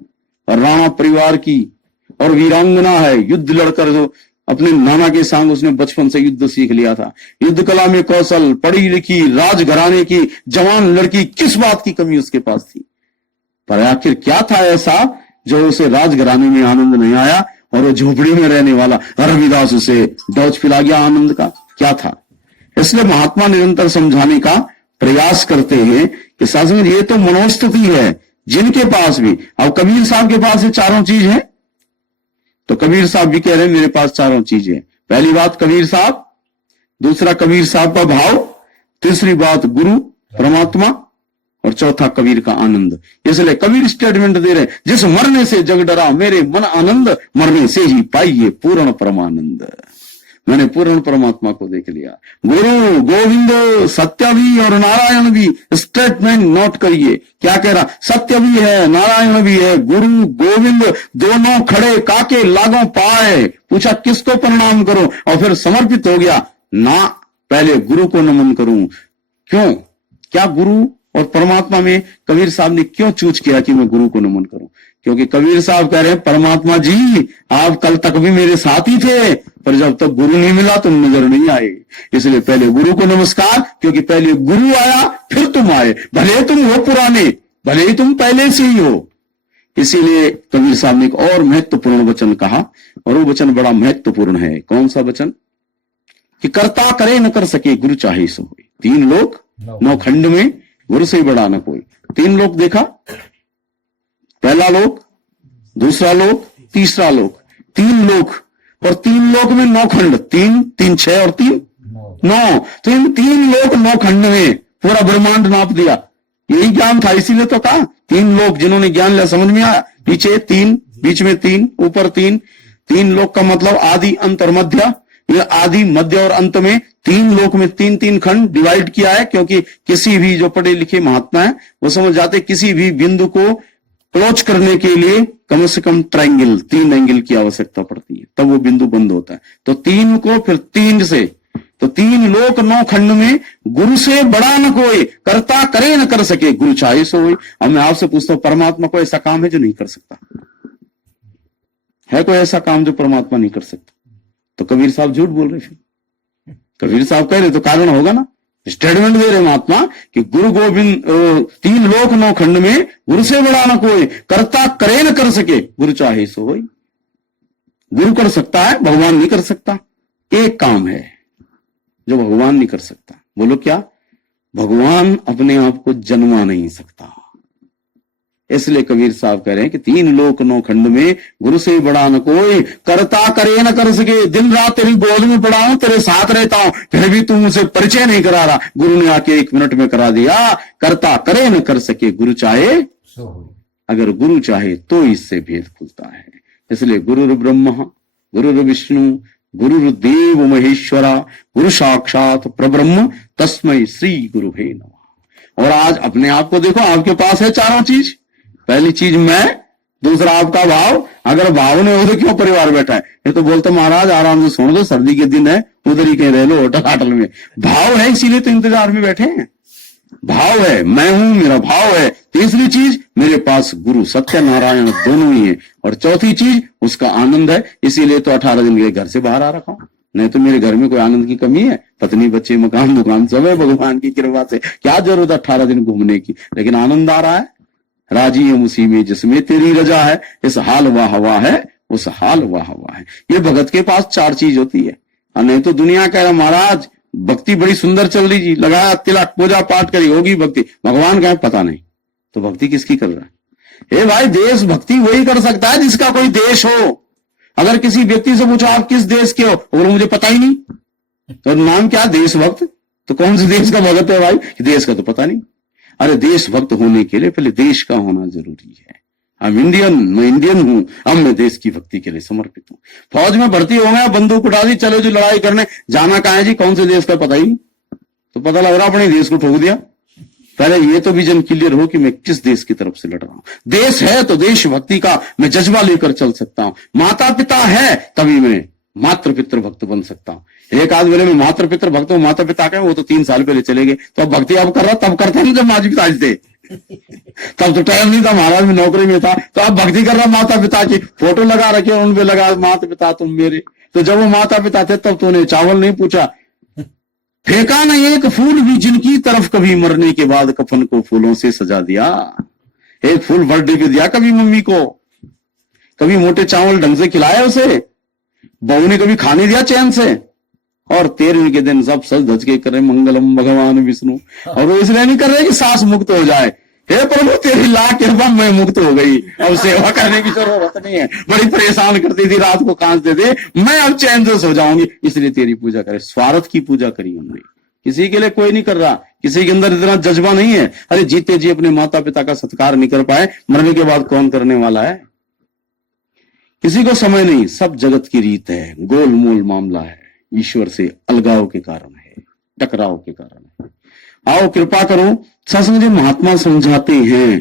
और राणा परिवार की, और वीरांगना है। युद्ध लड़कर जो अपने नाना के संग उसने बचपन से युद्ध सीख लिया था, युद्ध कला में कौशल, पढ़ी लिखी, राजघराने की जवान लड़की, किस बात की कमी उसके पास थी? पर आखिर क्या था ऐसा जो उसे राजघराने में आनंद नहीं आया, और वो झोपड़ी में रहने वाला रविदास उसे डोज पिला गया आनंद का? क्या था? इसलिए महात्मा निरंतर समझाने का प्रयास करते हैं कि शासन ये तो मनोस्थिति है जिनके पास भी। अब कबीर साहब के पास ये 4 चीज है, तो कबीर साहब भी कह रहे हैं मेरे पास 4 चीजें। पहली बात कबीर साहब, दूसरा कबीर साहब का भाव, तीसरी बात गुरु परमात्मा, और चौथा कबीर का आनंद। इसलिए कबीर स्टेटमेंट दे रहे, जिस मरने से जग डरा मेरे मन आनंद, मरने से ही पाइए पूर्ण परमानंद। मैंने पूर्ण परमात्मा को देख लिया। गुरु गोविंद सत्य भी और नारायण भी, स्टेटमेंट नोट करिए क्या कह रहा? सत्य भी है, नारायण भी है, गुरु गोविंद दोनों खड़े काके लागों पाए। पूछा किसको प्रणाम करूं, और फिर समर्पित हो गया ना, पहले गुरु को नमन करूं, क्यों, क्या गुरु और परमात्मा में कबीर साहब ने क्यों चूज किया कि मैं गुरु को नमन करूं? क्योंकि कबीर साहब कह रहे हैं, परमात्मा जी आप कल तक भी मेरे साथ ही थे, पर जब तक गुरु नहीं मिला तुम नजर नहीं आए, इसलिए पहले गुरु को नमस्कार, क्योंकि पहले गुरु आया फिर तुम आए, भले तुम हो पुराने, भले ही तुम पहले से ही हो। इसीलिए कबीर साहब ने एक और महत्वपूर्ण वचन कहा, और वो वचन बड़ा महत्वपूर्ण है। कौन सा वचन? कि कर्ता करे न कर सके गुरु चाहे सो होय। 3 लोक 9 खंड में गुरु से बड़ा न कोई। 3 लोक देखा, पहला लोक, दूसरा लोक, तीसरा लोक, 3 लोक, और 3 लोक में 9 खंड, 3 3 6 और 3 9। तो इन 3 लोक 9 खंड में पूरा ब्रह्मांड नाप दिया। यही ज्ञान था, इसीलिए तो कहा 3 लोक। जिन्होंने ज्ञान लिया समझ में आया, नीचे 3, बीच में 3, ऊपर 3। 3 लोक का मतलब आदि अंत और मध्य। ये आदि मध्य और अंत में 3 लोक में 3-3 खंड डिवाइड किया है, क्योंकि किसी भी जो पढ़े लिखे महात्मा है वो समझ जाते किसी भी बिंदु को क्लोज करने के लिए कम से कम ट्रायंगल 3 एंगल की आवश्यकता पड़ती है, तब वो बिंदु बंद होता है। तो 3 को फिर 3 से, तो 3 लोक 9 खंड में गुरु से बड़ा न कोई, कर्ता करे न कर सके गुरु चाहे सो होय। अब मैं आपसे पूछता हूं, परमात्मा को ऐसा काम है जो नहीं कर सकता? है कोई ऐसा काम जो परमात्मा नहीं कर सकता? तो कबीर साहब झूठ बोल रहे। फिर कबीर साहब कह रहे तो कारण होगा ना, स्टेटमेंट दे रहे महात्मा कि गुरु गोविंद 3 लोक 9 खंड में गुरु से बड़ा न कोई, कर्ता करे न कर सके गुरु चाहे सो होय। गुरु कर सकता है, भगवान नहीं कर सकता। एक काम है जो भगवान नहीं कर सकता, बोलो क्या? भगवान अपने आप को जन्मा नहीं सकता। इसलिए कबीर साहब कह रहे हैं कि 3 लोक 9 खंड में गुरु से बड़ा न कोई, कर्ता करे न कर सके। दिन रात तेरी गोद में पड़ा हूं, तेरे साथ रहता हूं, फिर भी तू मुझे परिचय नहीं करा रहा। गुरु ने आके 1 मिनट में करा दिया। कर्ता करे न कर सके गुरु चाहे, अगर गुरु चाहे तो इससे भेद खुलता है। इसलिए गुरु ब्रह्मा गुरु विष्णु गुरुर्देव महेश्वरा गुरु साक्षात परब्रह्म तस्मै श्री गुरुवे नमः। और आज अपने आप को देखो, आपके पास है 4 चीज। पहली चीज मैं, दूसरा आपका भाव। अगर भाव नहीं हो तो क्यों परिवार बैठा है? ये तो बोलते महाराज आराम से सुन दो, सर्दी के दिन है, उधर ही कहीं रह लो होटल में। भाव है इसीलिए तो इंतजार में बैठे हैं। भाव है, मैं हूं, मेरा भाव है। तीसरी चीज, मेरे पास गुरु सत्य नारायण दोनों ही है। और चौथी चीज, उसका आनंद है। इसीलिए तो 18 दिन के घर से बाहर आ रखा हूं, नहीं तो मेरे घर में कोई आनंद की कमी है? पत्नी बच्चे मकान दुकान सब है भगवान की कृपा से, क्या जरूरत 18 दिन घूमने की? लेकिन आनंद आ रहा है। राजी हम उसी में जिसमें तेरी रजा है, इस हाल वाह हवा है, उस हाल वाह हवा है। ये भगत के पास 4 चीज होती है। नहीं तो दुनिया कह रहा महाराज भक्ति बड़ी सुंदर चल रही जी, लगाया तिलक पूजा पाठ करी, होगी भक्ति। भगवान का पता नहीं, तो भक्ति किसकी कर रहा है? हे भाई, देश भक्ति वही कर सकता है जिसका कोई देश हो। अगर किसी व्यक्ति से पूछो आप किस देश के हो, और मुझे पता ही नहीं, तो नाम क्या? देशभक्त। तो कौन से देश का भगत है भाई? देश का तो पता नहीं। अरे देशभक्त होने के लिए पहले देश का होना जरूरी है। हम इंडियन, मैं इंडियन हूं, अब मैं देश की भक्ति के लिए समर्पित हूं। फौज में भर्ती हो गया, बंदूक उठा दी, चलो जी लड़ाई करने। जाना कहां है जी? कौन से देश का पता ही नहीं, तो पता लग रहा अपने देश को ठोक दिया। पहले ये तो विजन क्लियर हो कि मैं किस देश की तरफ से लड़ रहा हूं। देश है तो देशभक्ति का मैं जज्बा लेकर चल सकता हूं। माता पिता है तभी मैं मातृ पितृ भक्त बन सकता हूं। एक आध मेरे में मातृ पितृ भक्त हूं, माता पिता के वो तो 3 साल पहले चले गए, तो अब भक्ति अब कर रहा, तब करता नहीं जब माता पिता थे। तब तो टाइम नहीं था, महाराज में नौकरी में था, तो अब भक्ति कर रहा माता पिता की फोटो लगा रखे, उन पे लगा माता पिता तुम मेरे। तो जब वो माता पिता थे तब तो उन्हें चावल नहीं पूछा, फेंका नहीं एक फूल भी जिनकी तरफ, कभी मरने के बाद कफन को फूलों से सजा दिया। एक फूल बर्थडे पे दिया कभी मम्मी को, कभी मोटे चावल ढंग से खिलाया उसे, बहू ने कभी खाने दिया चैन से। और 13वें के दिन सब सज धज के करे मंगलम भगवान विष्णु। और वो इसलिए नहीं कर रहे कि सांस मुक्त हो जाए, हे प्रभु तेरी लाख कृपा मैं मुक्त हो गई, अब सेवा करने की जरूरत नहीं है, बड़ी परेशान करती थी, रात को कांचते थे, मैं अब चैन से सो जाऊंगी, इसलिए तेरी पूजा करे। स्वार्थ की पूजा करी हमने, किसी के लिए कोई नहीं कर रहा, किसी के अंदर इतना जज्बा नहीं है। अरे जीते जी अपने माता पिता का सत्कार नहीं कर पाए, मरने के बाद कौन करने वाला है? किसी को समय नहीं, सब जगत की रीत है, गोलमोल मामला है, ईश्वर से अलगाव के कारण है, टकराव के कारण है। आओ कृपा करो, सच मुझे महात्मा समझाते हैं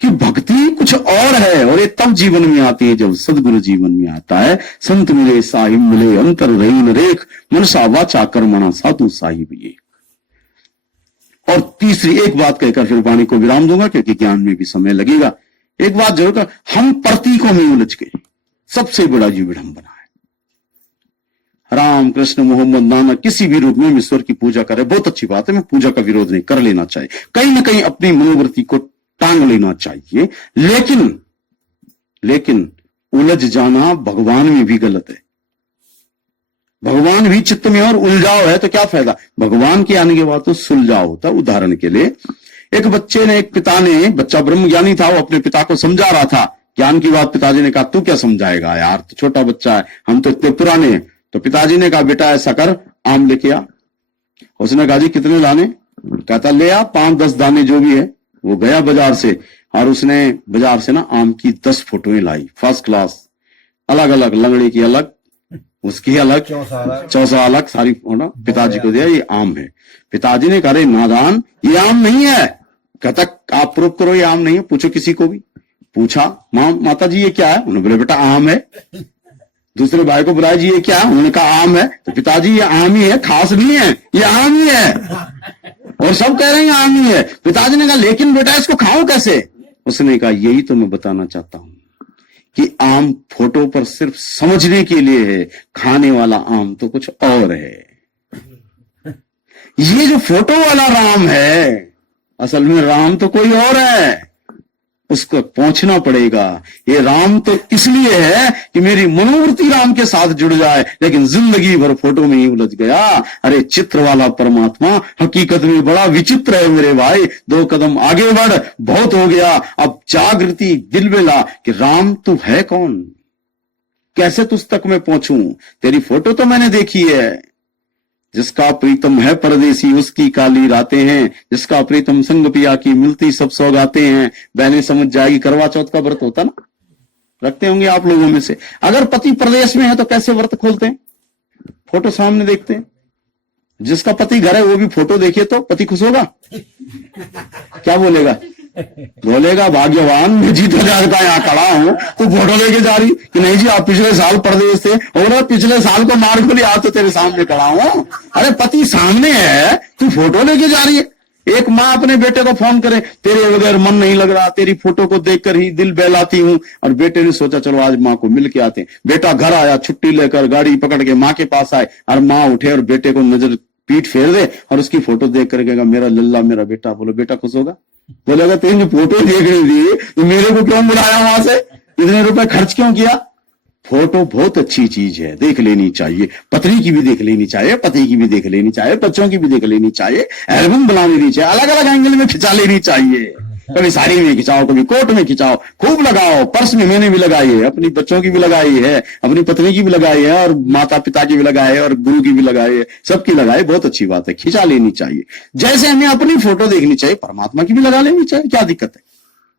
कि भक्ति कुछ और है, और ये तब जीवन में आती है जब सदगुरु जीवन में आता है। संत मिले साहिब मिले, अंतर रही न रेख, मनसा वाचा कर्मणा साधु साहिब ये। और तीसरी एक बात कहकर फिर वाणी को विराम दूंगा, क्योंकि ज्ञान में भी समय लगेगा। एक बात जरूर कर, हम प्रतीकों में उलझ गए, सबसे बड़ा ये विडंबना है। राम कृष्ण मोहम्मद नानक किसी भी रूप में ईश्वर की पूजा करे, बहुत अच्छी बात है, मैं पूजा का विरोध नहीं, कर लेना चाहिए, कहीं ना कहीं अपनी मनोवृत्ति को टांग लेना चाहिए, लेकिन उलझ जाना भगवान में भी गलत है। भगवान भी चित्त में और उलझाव है तो क्या फायदा, भगवान के आने के बाद तो सुलझाव होता। उदाहरण के लिए एक पिता ने, बच्चा ब्रह्म ज्ञानी था, वो अपने पिता को समझा रहा था ज्ञान की बात। पिताजी ने कहा तू क्या समझाएगा यार, तो छोटा बच्चा है, हम तो इतने पुराने हैं। तो पिताजी ने कहा बेटा ऐसा कर, आम लेके आ। उसने कहा जी कितने दाने, कहता ले आ 5-10 दाने जो भी है। वो गया बाजार से और उसने बाजार से ना आम की 10 फोटोएं लाई, फर्स्ट क्लास, अलग अलग, लंगड़े की अलग, उसकी अलग, चौसा अलग, सारी फोटो पिताजी को दिया, ये आम है। पिताजी ने कहा अरे नादान, ये आम नहीं है। कहता आप प्रूव करो ये आम नहीं है, पूछो किसी को भी। पूछा माता जी ये क्या है, उन्होंने बोले बेटा आम है। दूसरे भाई को बुलाया जी ये क्या है, उन्होंने कहा आम है। तो पिताजी ये आम ही है, खास नहीं है, ये आम ही है। और सब कह रहे हैं आम ही है। पिताजी ने कहा लेकिन बेटा इसको खाओ कैसे। उसने कहा यही तो मैं बताना चाहता हूं कि आम फोटो पर सिर्फ समझने के लिए है, खाने वाला आम तो कुछ और है। ये जो फोटो वाला राम है, असल में राम तो कोई और है, उसको पहुंचना पड़ेगा। ये राम तो इसलिए है कि मेरी मनोवृत्ति राम के साथ जुड़ जाए, लेकिन जिंदगी भर फोटो में ही उलझ गया। अरे चित्र वाला परमात्मा हकीकत में बड़ा विचित्र है मेरे भाई। 2 कदम आगे बढ़, बहुत हो गया, अब जागृति दिल में ला कि राम तू है कौन, कैसे तुझ तक मैं पहुंचूं। तेरी फोटो तो मैंने देखी है, जिसका प्रीतम है परदेसी उसकी काली रातें हैं, जिसका प्रीतम संग पिया की मिलती सब सौगाते हैं। बहने समझ जाएगी, करवा चौथ का व्रत होता ना, रखते होंगे आप लोगों में से। अगर पति प्रदेश में है तो कैसे व्रत खोलते हैं, फोटो सामने देखते हैं। जिसका पति घर है वो भी फोटो देखिए तो पति खुश होगा, क्या बोलेगा, बोलेगा भाग्यवान मैं जीत हजार का यहाँ खड़ा हूं तो फोटो लेके जा रही कि नहीं जी आप पिछले साल परदेश थे, और पिछले साल को मार को लिया तो तेरे सामने खड़ा हूं। अरे पति सामने है, तू फोटो लेके जा रही है। एक माँ अपने बेटे को फोन करे, तेरे बगैर मन नहीं लग रहा, तेरी फोटो को देखकर ही दिल बहलाती हूं। और बेटे ने सोचा चलो आज माँ को मिल के आते हैं। बेटा घर आया, छुट्टी लेकर गाड़ी पकड़ के माँ के पास आए, और माँ उठे और बेटे को नजर पीठ फेर दे और उसकी फोटो देख कर कहेगा मेरा लल्ला मेरा बेटा। बोलो बेटा खुश होगा, बोलेगा तेरी फोटो देख रही थी तो मेरे को क्यों बुलाया, वहां से इतने रुपए खर्च क्यों किया। फोटो बहुत अच्छी चीज है, देख लेनी चाहिए, पत्नी की भी देख लेनी चाहिए, पति की भी देख लेनी चाहिए, बच्चों की भी देख लेनी चाहिए, एल्बम बना लेनी चाहिए, अलग अलग एंगल में खिंचा लेनी चाहिए। कभी साड़ी में खिंचाओ, कभी कोट में खिंचाओ, खूब लगाओ। पर्स में मैंने भी लगाई है, अपनी बच्चों की भी लगाई है, अपनी पत्नी की भी लगाई है, और माता पिता की भी लगाई है, और गुरु की भी लगाई है, सबकी लगाई, बहुत अच्छी बात है, खिंचा लेनी चाहिए। जैसे हमें अपनी फोटो देखनी चाहिए, परमात्मा की भी लगा लेनी चाहिए, क्या दिक्कत है,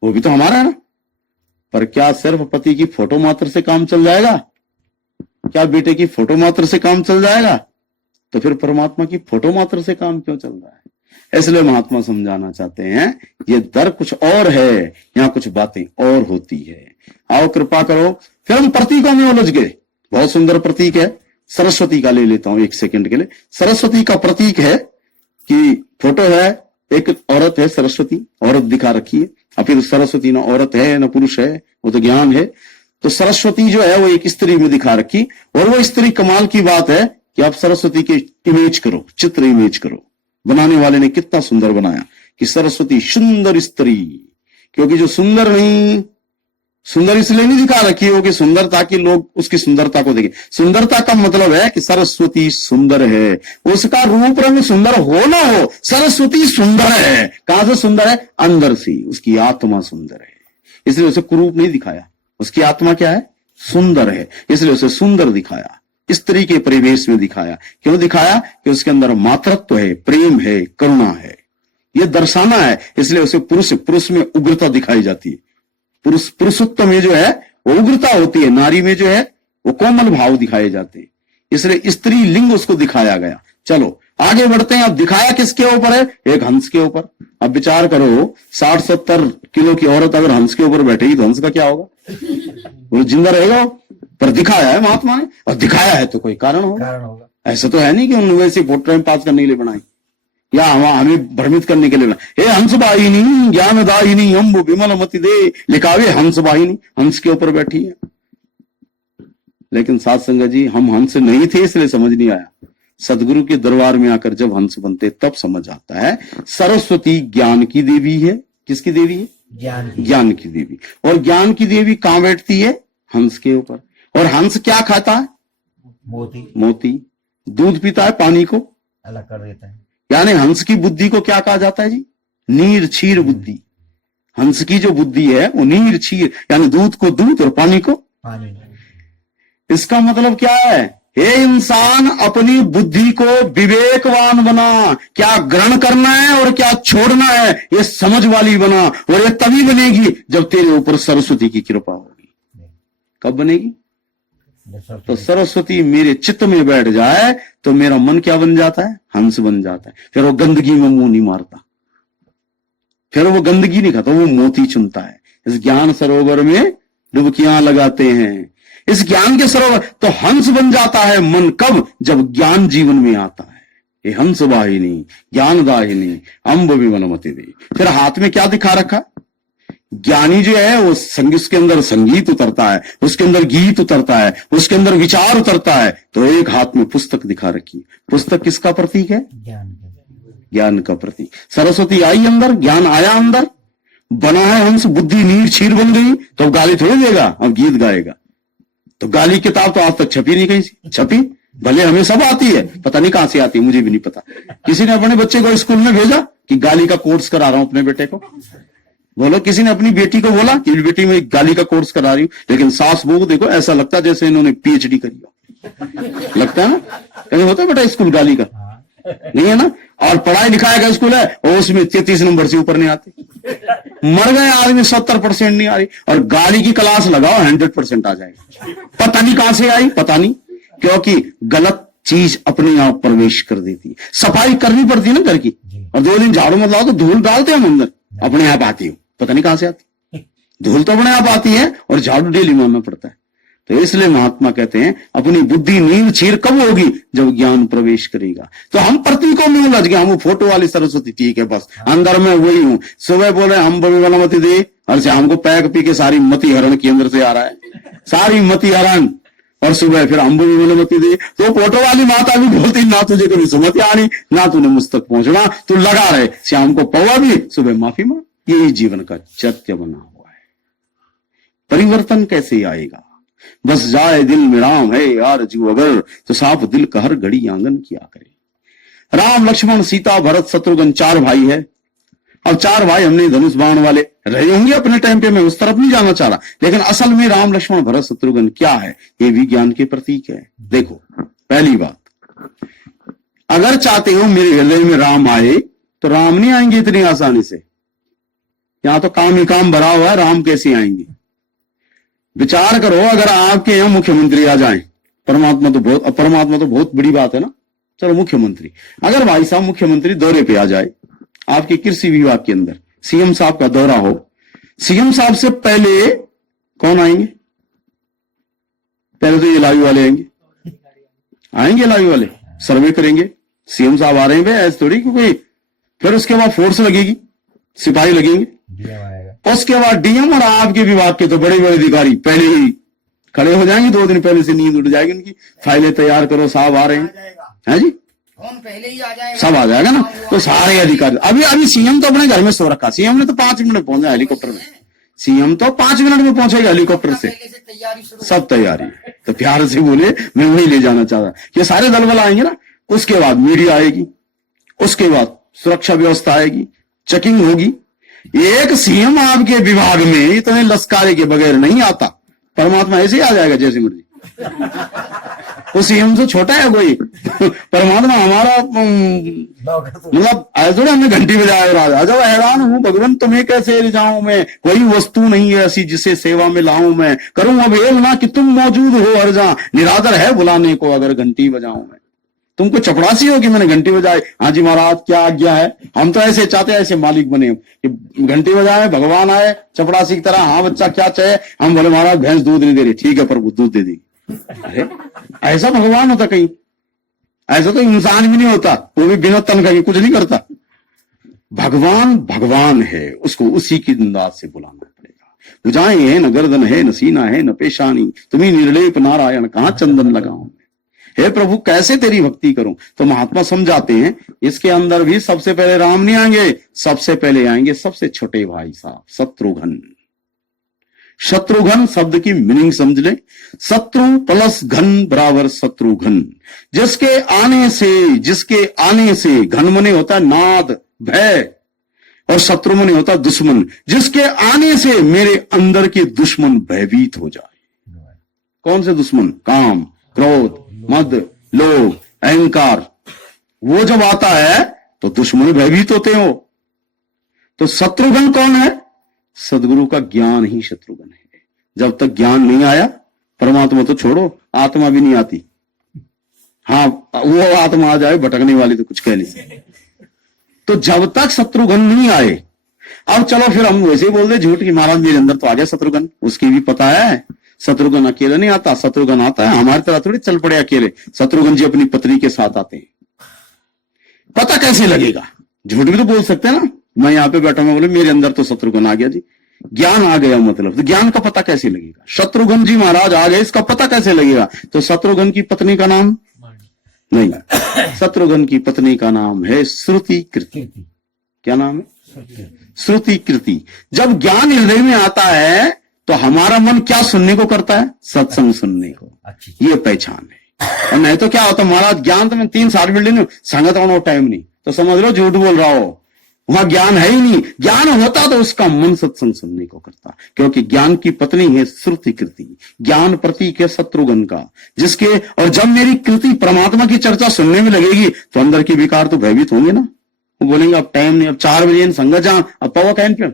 वो भी तो हमारा है ना। पर क्या सिर्फ पति की फोटो मात्र से काम चल जाएगा, क्या बेटे की फोटो मात्र से काम चल जाएगा, तो फिर परमात्मा की फोटो मात्र से काम क्यों चल रहा है। इसलिए महात्मा समझाना चाहते हैं ये दर कुछ और है, यहाँ कुछ बातें और होती है। आओ कृपा करो। फिर हम प्रतीकों में उलझ गए। बहुत सुंदर प्रतीक है, सरस्वती का ले लेता हूं 1 सेकंड के लिए। सरस्वती का प्रतीक है कि फोटो है, एक औरत है, सरस्वती औरत दिखा रखी है, और फिर सरस्वती ना औरत है ना पुरुष है, वो तो ज्ञान है। तो सरस्वती जो है वो एक स्त्री में दिखा रखी, और वो स्त्री कमाल की बात है कि आप सरस्वती के इमेज करो, चित्र इमेज करो। बनाने वाले ने कितना सुंदर बनाया कि सरस्वती सुंदर स्त्री, क्योंकि जो सुंदर नहीं, सुंदर इसलिए नहीं दिखा रखी हो कि सुंदरता की लोग उसकी सुंदरता को देखें। सुंदरता का मतलब है कि सरस्वती सुंदर है, उसका रूप रंग सुंदर हो ना हो, सरस्वती सुंदर है। कहां से सुंदर है, अंदर से, उसकी आत्मा सुंदर है, इसलिए उसे कुरूप नहीं दिखाया। उसकी आत्मा क्या है, सुंदर है, इसलिए उसे सुंदर दिखाया, स्त्री के परिवेश में दिखाया। क्यों दिखाया, कि उसके अंदर मातृत्व है, प्रेम है, करुणा है, यह दर्शाना है। इसलिए उसे पुरुष में उग्रता दिखाई जाती है। पुरुषत्व में जो है वो उग्रता होती है, नारी में जो है वो कोमल भाव दिखाए जाते हैं, इसलिए स्त्री लिंग उसको दिखाया गया। चलो आगे बढ़ते हैं। अब दिखाया किसके ऊपर है, एक हंस के ऊपर। अब विचार करो 60-70 किलो की औरत अगर हंस के ऊपर बैठेगी तो हंस का क्या होगा, वो जिंदा रहेगा। पर दिखाया है महात्मा ने, और दिखाया है तो कोई कारण होगा। ऐसा तो है नहीं कि उन्होंने वैसे वोट टाइम पास करने के लिए बनाई। या हमें भ्रमित करने के लिए हे हंसवाहिनी ज्ञानदायिनी अम्ब विमल मति दे, लिखावे हंसवाहिनी, हंस के ऊपर बैठी है। लेकिन साथ संगत जी हम हंस नहीं थे इसलिए समझ नहीं आया। सदगुरु के दरबार में आकर जब हंस बनते तब समझ आता है सरस्वती ज्ञान की देवी है। किसकी देवी है? ज्ञान की देवी। और ज्ञान की देवी कहां बैठती है? हंस के ऊपर। और हंस क्या खाता है? मोती। दूध पीता है, पानी को अलग कर देता है। यानी हंस की बुद्धि को क्या कहा जाता है जी? नीर क्षीर बुद्धि। हंस की जो बुद्धि है वो नीर क्षीर, यानी दूध को दूध और पानी को पानी। इसका मतलब क्या है? हे इंसान, अपनी बुद्धि को विवेकवान बना। क्या ग्रहण करना है और क्या छोड़ना है ये समझ वाली बना। और ये तभी बनेगी जब तेरे ऊपर सरस्वती की कृपा होगी। कब बनेगी? तो सरस्वती मेरे चित्त में बैठ जाए तो मेरा मन क्या बन जाता है? हंस बन जाता है। फिर वो गंदगी में मुंह नहीं मारता, फिर वो गंदगी नहीं खाता, वो मोती चुनता है। इस ज्ञान सरोवर में डुबकियां लगाते हैं। इस ज्ञान के सरोवर तो हंस बन जाता है मन। कब? जब ज्ञान जीवन में आता है। ये हंस वाहिनी ज्ञान दाहिनी अम्ब विमल मति दे। फिर हाथ में क्या दिखा रखा? ज्ञानी जो है वो उसके अंदर संगीत उतरता है, उसके अंदर गीत उतरता है, उसके अंदर विचार उतरता है। तो एक हाथ में पुस्तक दिखा रखी। पुस्तक किसका प्रतीक है? ज्ञान का प्रतीक। सरस्वती आई अंदर, ज्ञान आया अंदर, बना है हंस, बुद्धि नीर क्षीर बन गई। तो अब गाली थोड़ी देगा, अब गीत गाएगा। तो गाली किताब तो आज तक छपी नहीं, कहीं छपी? भले हमें सब आती है, पता नहीं कहां से आती है, मुझे भी नहीं पता। किसी ने अपने बच्चे को स्कूल में भेजा कि गाली का कोर्स करा रहा हूं अपने बेटे को? बोलो, किसी ने अपनी बेटी को बोला कि बेटी मैं गाली का कोर्स करा रही हूं? लेकिन सास बहू को देखो, ऐसा लगता है जैसे इन्होंने पीएचडी करी हो। लगता है ना? कहीं होता है बेटा स्कूल गाली का? नहीं है ना? और पढ़ाई लिखाई का स्कूल है और उसमें 33 नंबर से ऊपर नहीं आते। मर गए आदमी, 70% नहीं आ रही। और गाली की क्लास लगाओ 100% आ जाएगा। पता नहीं कहां से आई, पता नहीं, क्योंकि गलत चीज अपने आप प्रवेश कर देती है। सफाई करनी पड़ती है ना घर की, और 2 दिन झाड़ू मत लाओ तो धूल डालते हैं अंदर, अपने आप आती हो, पता नहीं कहां से आती। धूल तो अपने आप आती है और झाड़ू डेली मारना पड़ता है। तो इसलिए महात्मा कहते हैं अपनी बुद्धि नील क्षीर कब होगी? जब ज्ञान प्रवेश करेगा। तो हम प्रतीकों में उलझ गए। हम फोटो वाली सरस्वती ठीक है, बस अंदर में वही हूं। सुबह बोले हम मति दे, और से हमको पैक पी के सारी मति हरण के अंदर से आ रहा है, सारी मति हरण। और सुबह फिर हम मति दे। तो फोटो वाली माता भी बोलती ना तुझे कभी सुमति आनी, ना तूने मुझ तक पहुंचना, तू लगा रहे श्याम को पौवा भी, सुबह माफी मांग। यही जीवन का चर्चा बना हुआ है। परिवर्तन कैसे आएगा? बस जाए दिल में राम है यार जीव अगर, तो साफ दिल का हर घड़ी आंगन किया करे। राम लक्ष्मण सीता भरत शत्रुघ्न 4 भाई है। अब 4 भाई हमने धनुष बाण वाले रहे होंगे अपने टाइम पे, मैं उस तरफ नहीं जाना चाह रहा, लेकिन असल में राम लक्ष्मण भरत शत्रुघ्न क्या है? ये भी ज्ञान के प्रतीक है। देखो, पहली बात, अगर चाहते हो मेरे हृदय में राम आए तो राम नहीं आएंगे इतनी आसानी से। यहां तो काम ही काम भरा हुआ है, राम कैसे आएंगे? विचार करो, अगर आपके यहां मुख्यमंत्री आ जाएं, परमात्मा तो बहुत बड़ी बात है ना, चलो मुख्यमंत्री, अगर भाई साहब मुख्यमंत्री दौरे पे आ जाए आपके कृषि विभाग के अंदर, सीएम साहब का दौरा हो, सीएम साहब से पहले कौन आएंगे? पहले तो ये लाइव वाले आएंगे लाइव वाले सर्वे करेंगे, सीएम साहब आ रहे हैं भाई, ऐसे थोड़ी कोई। फिर उसके बाद फोर्स लगेगी, सिपाही लगेंगे, उसके बाद डीएम और आपके विभाग के तो बड़े बड़े अधिकारी पहले ही खड़े हो जाएंगे, 2 दिन पहले से नींद उड़ जाएगी उनकी, फाइलें तैयार करो, साहब आ रहे हैं जी, कौन पहले ही आ जाएगा, सब आ जाएगा ना। तो सारे अधिकारी, अभी सीएम तो अपने घर में सो रखा, सीएम ने तो 5 मिनट पहुंचा हेलीकॉप्टर में, सीएम तो 5 मिनट में पहुंचेगा हेलीकॉप्टर से, सब तैयारी है। तो प्यार से बोले, मैं वही ले जाना चाह रहा, ये सारे दल बल आएंगे ना, उसके बाद मीडिया आएगी, उसके बाद सुरक्षा व्यवस्था आएगी, चेकिंग होगी। एक सीएम आपके विभाग में इतने लश्कारे के बगैर नहीं आता, परमात्मा ऐसे ही आ जाएगा जैसे मर्जी। वो सीएम से छोटा है कोई, परमात्मा हमारा मतलब ऐसे हमने घंटी बजाए राजा, जब हैरान हूं भगवान तुम्हें कैसे ले जाऊं मैं, कोई वस्तु नहीं है ऐसी जिसे सेवा में लाऊं मैं, करूं अब ये ना कि तुम मौजूद हो हर जहां, निरादर है बुलाने को अगर घंटी बजाऊं मैं। तुमको चपड़ासी हो कि मैंने घंटी बजाई, हाँ जी महाराज क्या आज्ञा है, हम तो ऐसे चाहते हैं, ऐसे मालिक बने कि घंटी बजाए, भगवान आए चपड़ासी की तरह, हाँ बच्चा क्या चाहिए, हम बोले महाराज भैंस दूध नहीं दे रही, ठीक है प्रभु दूध दे दी। अरे ऐसा भगवान होता कहीं? ऐसा तो इंसान भी नहीं होता, वो भी बिना तनख्वाह के कुछ नहीं करता। भगवान भगवान है, उसको उसी की अंदाज से बुलाना पड़ेगा। भुजाएं है न गर्दन है न सीना है न पेशानी, तुम्हें निर्लेप नारायण कहां चंदन लगाऊं। हे प्रभु कैसे तेरी भक्ति करूं। तो महात्मा समझाते हैं इसके अंदर भी सबसे पहले राम नहीं आएंगे, सबसे पहले आएंगे सबसे छोटे भाई साहब शत्रुघ्न। शत्रुघ्न शब्द की मीनिंग समझ ले, शत्रु प्लस घन बराबर शत्रुघ्न। जिसके आने से घन मने होता है नाद भय, और शत्रु मने होता है दुश्मन। जिसके आने से मेरे अंदर के दुश्मन भयभीत हो जाए। कौन से दुश्मन? काम, क्रोध, मद, लोभ, अहंकार। वो जब आता है तो दुश्मन भयभीत होते हो। तो शत्रुघ्न कौन है? सदगुरु का ज्ञान ही शत्रुघ्न है। जब तक ज्ञान नहीं आया, परमात्मा तो छोड़ो, आत्मा भी नहीं आती। हाँ, वो आत्मा आ जाए भटकने वाली तो कुछ कह नहीं। तो जब तक शत्रुघ्न नहीं आए, अब चलो फिर हम वैसे ही बोल दे झूठ की महाराज मेरे अंदर तो आ गया शत्रुघ्न। उसकी भी पता है शत्रुघ्न अकेले नहीं आता, शत्रुघ्न आता है हमारी तरह थोड़ी चल पड़े अकेले। शत्रुघ्न जी अपनी पत्नी के साथ आते हैं। पता कैसे लगेगा? झूठ भी तो बोल सकते हैं ना। मैं यहाँ पे बैठा, मैं बोले मेरे अंदर तो शत्रुघ्न आ गया जी, ज्ञान आ गया। मतलब तो ज्ञान का पता कैसे लगेगा? शत्रुघ्न जी महाराज आ गए, इसका पता कैसे लगेगा? तो शत्रुघ्न की पत्नी का नाम नहीं, शत्रुघ्न की पत्नी का नाम है श्रुति कृति। क्या नाम है? श्रुति कृति। जब ज्ञान हृदय में आता है तो हमारा मन क्या सुनने को करता है? सत्संग सुनने को। ये पहचान है। और नहीं तो क्या होता महाराज, ज्ञान तो मैं 3 साल में लेने संगत होना टाइम नहीं, तो समझ लो झूठ बोल रहा हो, वहां ज्ञान है ही नहीं। ज्ञान होता तो उसका मन सत्संग सुनने को करता, क्योंकि ज्ञान की पत्नी है श्रुति कृति। ज्ञान प्रतीक है शत्रुघ्न का, जिसके और जब मेरी कृति परमात्मा की चर्चा सुनने में लगेगी तो अंदर के विकार तो भयभीत होंगे ना। वो बोलेंगे अब टाइम नहीं, अब 4 बजे संगत जा, अब पवा टाइम पे।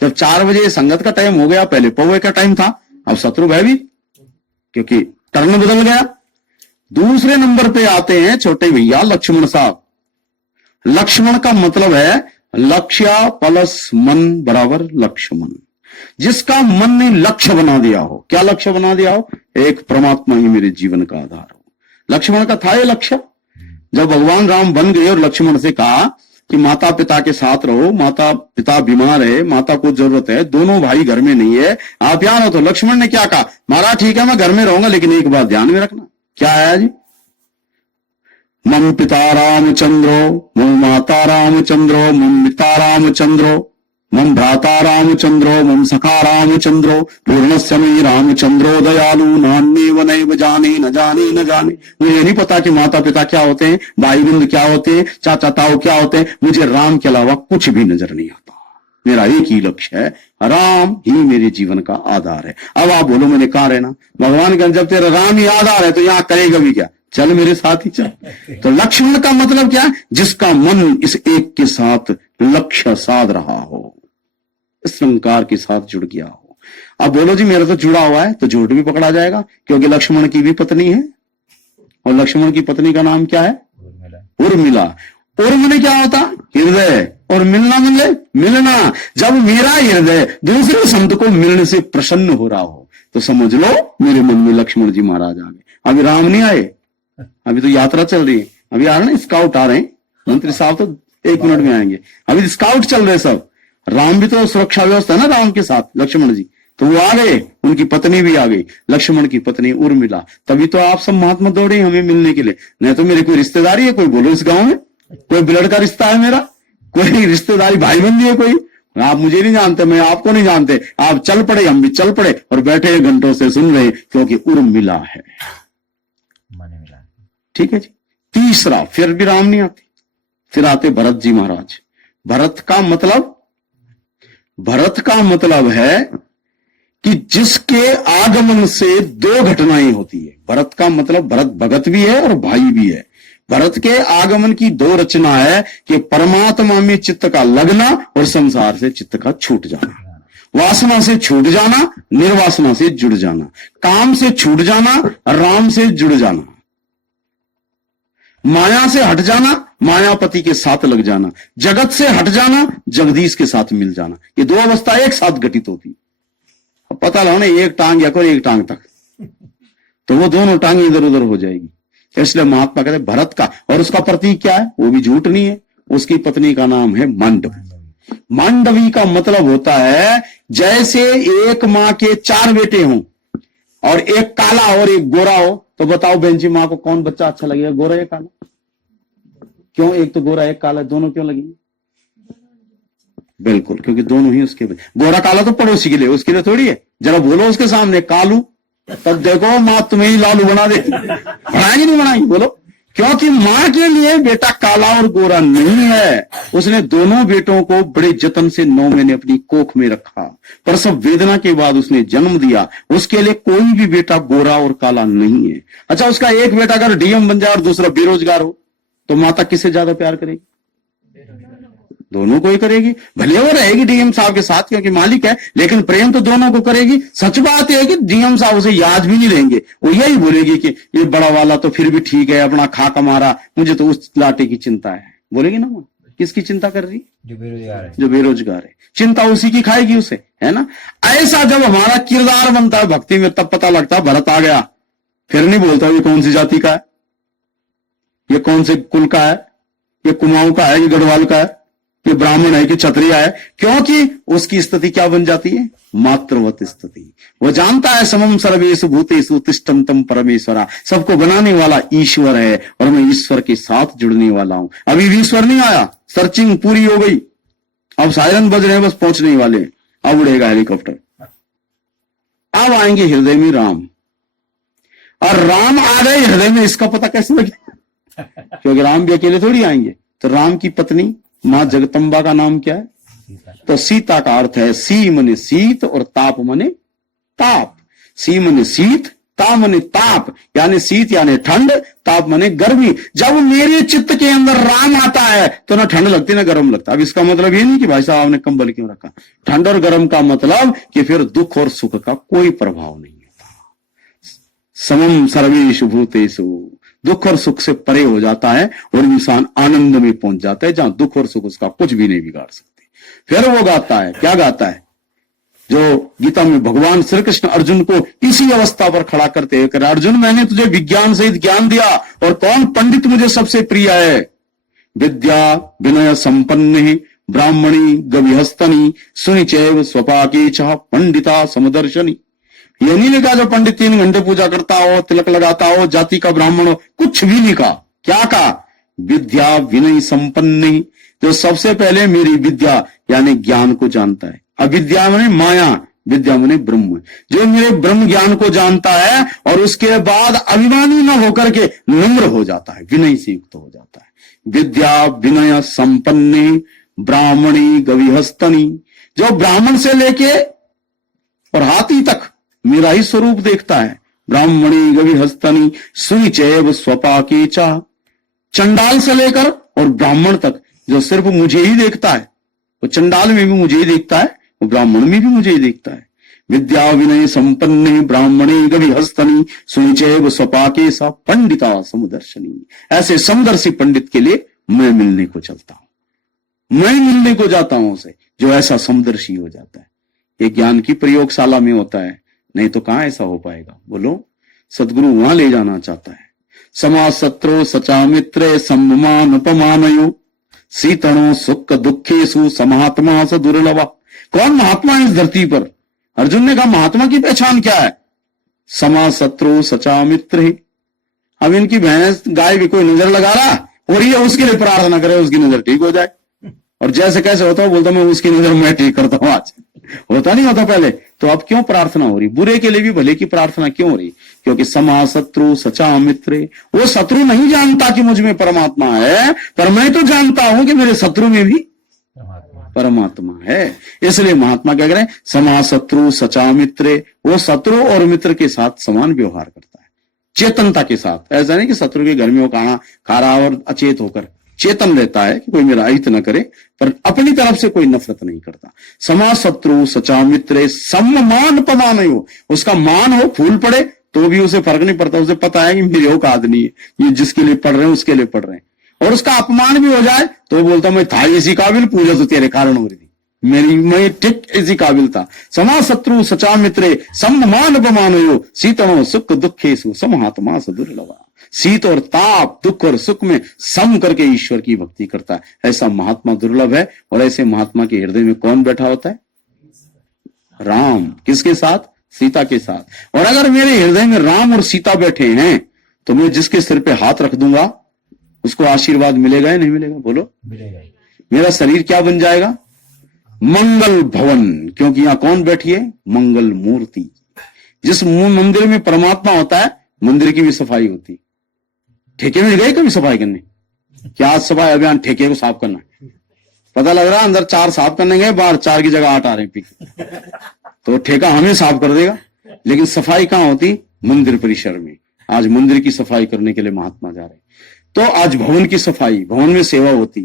जब 4 बजे संगत का टाइम हो गया, पहले पौवे का टाइम था, अब शत्रु भयभीत, क्योंकि टर्न बदल गया। दूसरे नंबर पे आते हैं छोटे भैया लक्ष्मण साहब। लक्ष्मण का मतलब है लक्ष्य प्लस मन बराबर लक्ष्मण। जिसका मन ने लक्ष्य बना दिया हो। क्या लक्ष्य बना दिया हो? एक परमात्मा ही मेरे जीवन का आधार हो। लक्ष्मण का था ये लक्ष्य। जब भगवान राम बन गए और लक्ष्मण से कहा कि माता पिता के साथ रहो, माता पिता बीमार है, माता को जरूरत है, दोनों भाई घर में नहीं है, आप यहाँ रहो। तो लक्ष्मण ने क्या कहा? महाराज ठीक है मैं घर में रहूंगा, लेकिन एक बात ध्यान में रखना। क्या है जी? मम पिता रामचंद्रो, मम माता रामचंद्रो, मम पिता रामचंद्रो, मम भ्राता रामचंद्रो, मम सखा रामचंद्रो, पूर्णस्य मयि रामचंद्रो दयालु, नान्येव नैव जाने न जाने न जाने। मुझे नहीं पता कि माता पिता क्या होते हैं, भाई बंधु क्या होते हैं, चाचा ताऊ क्या होते हैं। मुझे राम के अलावा कुछ भी नजर नहीं आता। मेरा एक ही लक्ष्य है, राम ही मेरे जीवन का आधार है। अब आप बोलो मैंने कहा रहना? भगवान का जब तेरा राम ही आधार है तो यहाँ करेगा भी क्या? चल मेरे साथ ही चल। तो लक्ष्मण का मतलब क्या? जिसका मन इस एक के साथ लक्ष्य साध रहा हो, इस संकार के साथ जुड़ गया हो। अब बोलो जी मेरा तो जुड़ा हुआ है, तो झूठ भी पकड़ा जाएगा, क्योंकि लक्ष्मण की भी पत्नी है। और लक्ष्मण की पत्नी का नाम क्या है? उर्मिला। उर्मिला क्या होता? हृदय। और मिलना मतलब मिलना। जब मेरा हृदय दूसरे संत को मिलने से प्रसन्न हो रहा हो तो समझ लो मेरे मन में लक्ष्मण जी महाराज आ गए। अभी राम नहीं आए, अभी तो यात्रा चल रही है। अभी आ रहे ना स्काउट आ रहे हैं, मंत्री साहब तो 1 मिनट में आएंगे। अभी स्काउट चल रहे सब। राम भी तो सुरक्षा व्यवस्था ना राम के साथ, लक्ष्मण जी तो वो आ गए, उनकी पत्नी भी आ गई, लक्ष्मण की पत्नी उर्मिला। तभी तो आप सब महात्मा दौड़े हमें मिलने के लिए। नहीं तो मेरी कोई रिश्तेदारी है कोई? बोलो इस गांव में कोई ब्लड का रिश्ता है मेरा? कोई रिश्तेदारी भाईबंदी है कोई? आप मुझे नहीं जानते, मैं आपको नहीं जानते। आप चल पड़े, हम भी चल पड़े और बैठे घंटों से सुन रहे, क्योंकि उर्मिला है। ठीक है जी। तीसरा, फिर भी राम नहीं आते, फिर आते भरत जी महाराज। भरत का मतलब है कि जिसके आगमन से 2 घटनाएं होती है। भरत का मतलब भरत भगत भी है और भाई भी है। भरत के आगमन की 2 रचना है कि परमात्मा में चित्त का लगना और संसार से चित्त का छूट जाना। वासना से छूट जाना, निर्वासना से जुड़ जाना, काम से छूट जाना, राम से जुड़ जाना, माया से हट जाना, मायापति के साथ लग जाना, जगत से हट जाना, जगदीश के साथ मिल जाना। ये 2 अवस्था एक साथ घटित होती। अब पता लगाओ ना, एक टांग या कोई एक टांग तक, तो वो दोनों टांगे इधर उधर हो जाएगी। इसलिए महात्मा कहते हैं भरत का, और उसका प्रतीक क्या है, वो भी झूठ नहीं है, उसकी पत्नी का नाम है मांडवी। मांडवी का मतलब होता है जैसे एक माँ के 4 बेटे हों और एक काला और एक गोरा हो, तो बताओ बहन जी माँ को कौन बच्चा अच्छा लगेगा, गोरा या काला? क्यों, एक तो गोरा एक काला, दोनों क्यों लगेंगे? बिल्कुल, क्योंकि दोनों ही उसके, गोरा काला तो पड़ोसी के लिए, उसके लिए थोड़ी है। जरा बोलो उसके सामने कालू, तब देखो माँ तुम्हें ही लालू बना देगी। बनाएगी नहीं बनाएगी, बोलो? क्योंकि माँ के लिए बेटा काला और गोरा नहीं है। उसने दोनों बेटों को बड़े जतन से 9 महीने अपनी कोख में रखा, प्रसव वेदना के बाद उसने जन्म दिया। उसके लिए कोई भी बेटा गोरा और काला नहीं है। अच्छा, उसका एक बेटा अगर डीएम बन जाए और दूसरा बेरोजगार हो, तो माता किससे ज्यादा प्यार करेगी? दोनों को ही करेगी। भले वो रहेगी डीएम साहब के साथ क्योंकि मालिक है, लेकिन प्रेम तो दोनों को करेगी। सच बात है कि डीएम साहब उसे याद भी नहीं रहेंगे, वो यही बोलेगी कि ये बड़ा वाला तो फिर भी ठीक है, अपना खा कमारा, मुझे तो उस लाटे की चिंता है, बोलेगी ना। वो किसकी चिंता कर रही? जो बेरोजगार है। जो बेरोजगार है, चिंता उसी की खाएगी उसे, है ना। ऐसा जब हमारा किरदार बनता है भक्ति में, तब पता लगता है भरत आ गया। फिर नहीं बोलता ये कौन सी जाति का है, ये कौन से कुल का है, ये कुमाऊं का है, ये गढ़वाल का है, ये ब्राह्मण है कि क्षत्रिय है, क्योंकि उसकी स्थिति क्या बन जाती है? मातृवत स्थिति। वो जानता है समम सर्वेषु भूतेषु तिष्ठन्तं परमेश्वरा, सबको बनाने वाला ईश्वर है और मैं ईश्वर के साथ जुड़ने वाला हूं। अभी भी ईश्वर नहीं आया, सर्चिंग पूरी हो गई, अब सायरन बज रहे हैं, बस पहुंचने वाले, अब उड़ेगा हेलीकॉप्टर। अब आएंगे हृदय में राम, और राम आ गए हृदय में, इसका पता कैसे लगे? क्योंकि राम भी अकेले थोड़ी आएंगे। तो राम की पत्नी मां जगदम्बा का नाम क्या है? तो सीता का अर्थ है सी मने शीत और ताप मने ताप। सी मने शीत, ता मने ताप, यानी शीत यानी ठंड, ताप मने गर्मी। जब मेरे चित्त के अंदर राम आता है तो ना ठंड लगती ना गर्म लगता। अब इसका मतलब ये नहीं कि भाई साहब आपने कंबल क्यों रखा। ठंड और गर्म का मतलब कि फिर दुख और सुख का कोई प्रभाव नहीं होता। समम सर्वेषु भूतेषु, दुख और सुख से परे हो जाता है और इंसान आनंद में पहुंच जाता है, जहां दुख और सुख उसका कुछ भी नहीं बिगाड़ सकते। फिर वो गाता है, क्या गाता है? जो गीता में भगवान श्री कृष्ण अर्जुन को इसी अवस्था पर खड़ा करते हैं, अर्जुन मैंने तुझे विज्ञान सहित ज्ञान दिया और कौन पंडित मुझे सबसे प्रिय है? विद्या विनय संपन्न ब्राह्मणी गविहस्तनी सुनिचैव स्वपाके च पंडिता समदर्शनी। ये नहीं लिखा जो पंडित 3 घंटे पूजा करता हो, तिलक लगाता हो, जाति का ब्राह्मण हो, कुछ भी लिखा। क्या कहा? विद्या विनय संपन्न, जो सबसे पहले मेरी विद्या यानी ज्ञान को जानता है। अविद्या माने माया, विद्या माने ब्रह्म, जो मेरे ब्रह्म ज्ञान को जानता है और उसके बाद अभिमानी न होकर के नम्र हो जाता है, विनय से युक्त हो जाता है। विद्या विनय संपन्न ब्राह्मणी गविहस्तनी, जो ब्राह्मण से लेके और हाथी तक मेरा ही स्वरूप देखता है। ब्राह्मणी गविहस्तनी सुनिचैव स्वपाके च, चंडाल से लेकर और ब्राह्मण तक जो सिर्फ मुझे ही देखता है, वो चंडाल में भी मुझे ही देखता है, वो ब्राह्मण में भी मुझे ही देखता है। विद्या विनय संपन्न ब्राह्मणी गविहस्तनी सुनिचैव स्वपाके स पंडिता समदर्शनी। ऐसे समदर्शी पंडित के लिए मैं मिलने को चलता हूं, मैं मिलने को जाता हूं उसे जो ऐसा समदर्शी हो जाता है। ये ज्ञान की प्रयोगशाला में होता है, नहीं तो कहां ऐसा हो पाएगा? बोलो, सदगुरु वहां ले जाना चाहता है। समा शत्रु सचा मित्र सम्मान अपमानयो शीतणो सुख दुखेशु समात्मा स दुर्लभा। कौन महात्मा है इस धरती पर? अर्जुन ने कहा महात्मा की पहचान क्या है? समा शत्रु सचा मित्र। अब इनकी भैंस गाय भी कोई नजर लगा रहा और ये उसके लिए प्रार्थना करे उसकी नजर ठीक हो जाए, और जैसे कैसे होता है बोलता मैं उसकी नजर मैं ठीक करता हूं। आज होता नहीं होता पहले, तो अब क्यों प्रार्थना हो रही? बुरे के लिए भी भले की प्रार्थना क्यों हो रही? क्योंकि समा शत्रु सचा मित्र, वो शत्रु नहीं जानता कि मुझ में परमात्मा है, पर मैं तो जानता हूं कि मेरे शत्रु में भी परमात्मा है। इसलिए महात्मा क्या करें? समा शत्रु सचा मित्र, वो शत्रु और मित्र के साथ समान व्यवहार करता है, चेतनता के साथ। ऐसा नहीं कि शत्रु के घर में वो खाना खा रहा और अचेत होकर, चेतन रहता है कि कोई मेरा अहित न करे, पर अपनी तरफ से कोई नफरत नहीं करता। समा शत्रु सचा मित्र सम्मान पमानयो, उसका मान हो फूल पड़े तो भी उसे फर्क नहीं पड़ता, उसे पता है कि मेरे औकात नहीं है, ये जिसके लिए पढ़ रहे हैं उसके लिए पढ़ रहे हैं। और उसका अपमान भी हो जाए तो बोलता मैं था इसी काबिल, पूजा तो तेरे कारण हो रही थी, मैं ठीक इसी काबिल था। समा शत्रु सचा मित्रे सम्मान अपमानयो शीतनो सुख दुखेशु समहात्मा सदुर्लभा। शीत और ताप, दुख और सुख में सम करके ईश्वर की भक्ति करता है, ऐसा महात्मा दुर्लभ है। और ऐसे महात्मा के हृदय में कौन बैठा होता है? राम। किसके साथ? सीता के साथ। और अगर मेरे हृदय में राम और सीता बैठे हैं तो मैं जिसके सिर पे हाथ रख दूंगा उसको आशीर्वाद मिलेगा या नहीं मिलेगा? बोलो। मिलेगा। मेरा शरीर क्या बन जाएगा? मंगल भवन। क्योंकि यहां कौन बैठी है? मंगल मूर्ति। जिस मंदिर में परमात्मा होता है मंदिर की भी सफाई होती। ठेके में गए कभी सफाई करने? क्या आज सफाई अभियान ठेके को साफ करना है? पता लग रहा है अंदर 4 साफ करने गए, बाहर 4 की जगह 8 आ रहे हैं। तो ठेका हमें साफ कर देगा, लेकिन सफाई कहां होती? मंदिर परिसर में। आज मंदिर की सफाई करने के लिए महात्मा जा रहे हैं। तो आज भवन की सफाई, भवन में सेवा होती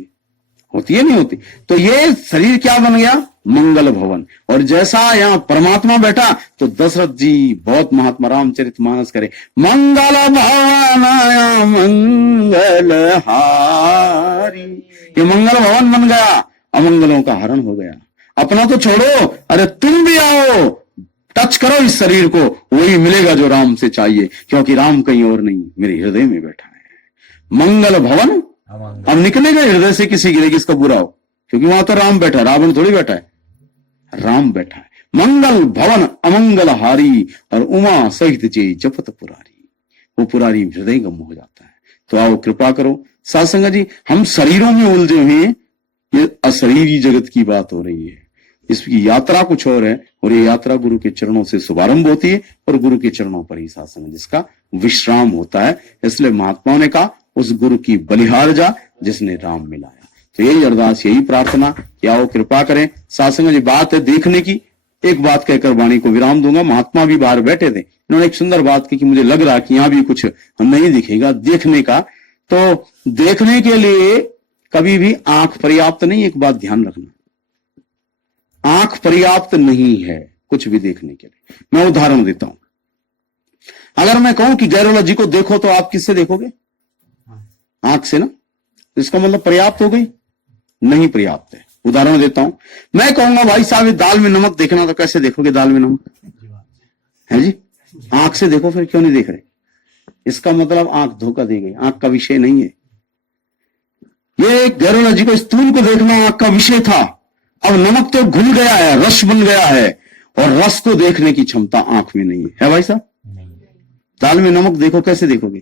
है नहीं होती? तो ये शरीर क्या बन गया? मंगल भवन। और जैसा यहां परमात्मा बैठा तो दशरथ जी बहुत महात्मा रामचरितमानस करे, मंगल भवनाया मंगल हारी। ये मंगल भवन बन गया, अमंगलों का हरण हो गया। अपना तो छोड़ो, अरे तुम भी आओ, टच करो इस शरीर को, वही मिलेगा जो राम से चाहिए, क्योंकि राम कहीं और नहीं, मेरे हृदय में बैठा है। मंगल भवन। अब निकलेगा हृदय से किसी के लिए किसका बुरा हो, क्योंकि वहां तो राम बैठा है, रावण थोड़ी बैठा है, राम बैठा है। मंगल भवन अमंगल हारी और उमा सहित जे जपत पुरारी। वो पुरारी हृदय गम हो जाता है। तो आओ कृपा करो साधुसंग जी, हम शरीरों में उलझे हुए हैं, ये अशरीरी जगत की बात हो रही है, इसकी यात्रा कुछ और है। और ये यात्रा गुरु के चरणों से शुभारंभ होती है और गुरु के चरणों पर ही साधुसंग जिसका विश्राम होता है। इसलिए महात्माओं ने कहा उस गुरु की बलिहार जा जिसने राम मिलाया। तो यही अरदास, यही प्रार्थना कि आओ कृपा करें। साधुसंग जी बात है देखने की, एक बात कहकर वाणी को विराम दूंगा। महात्मा भी बाहर बैठे थे, इन्होंने एक सुंदर बात की कि मुझे लग रहा कि यहां भी कुछ नहीं दिखेगा देखने का। तो देखने के लिए कभी भी आंख पर्याप्त नहीं, एक बात ध्यान रखना, आंख पर्याप्त नहीं है कुछ भी देखने के लिए। मैं उदाहरण देता हूं, अगर मैं कहूं कि गैरोला जी को देखो तो आप किससे देखोगे? आंख से ना। इसका मतलब पर्याप्त हो गई? नहीं पर्याप्त है। उदाहरण देता हूं, मैं कहूंगा भाई साहब दाल में नमक देखना, तो कैसे देखोगे दाल में नमक? है जी, आंख से देखो। फिर क्यों नहीं देख रहे? इसका मतलब आंख धोखा दी गई, आंख का विषय नहीं है। ये गैरोला जी को स्थूल को देखना आंख का विषय था, अब नमक तो घुल गया है, रस बन गया है, और रस को देखने की क्षमता आंख में नहीं है भाई साहब? दाल में नमक देखो, कैसे देखोगे?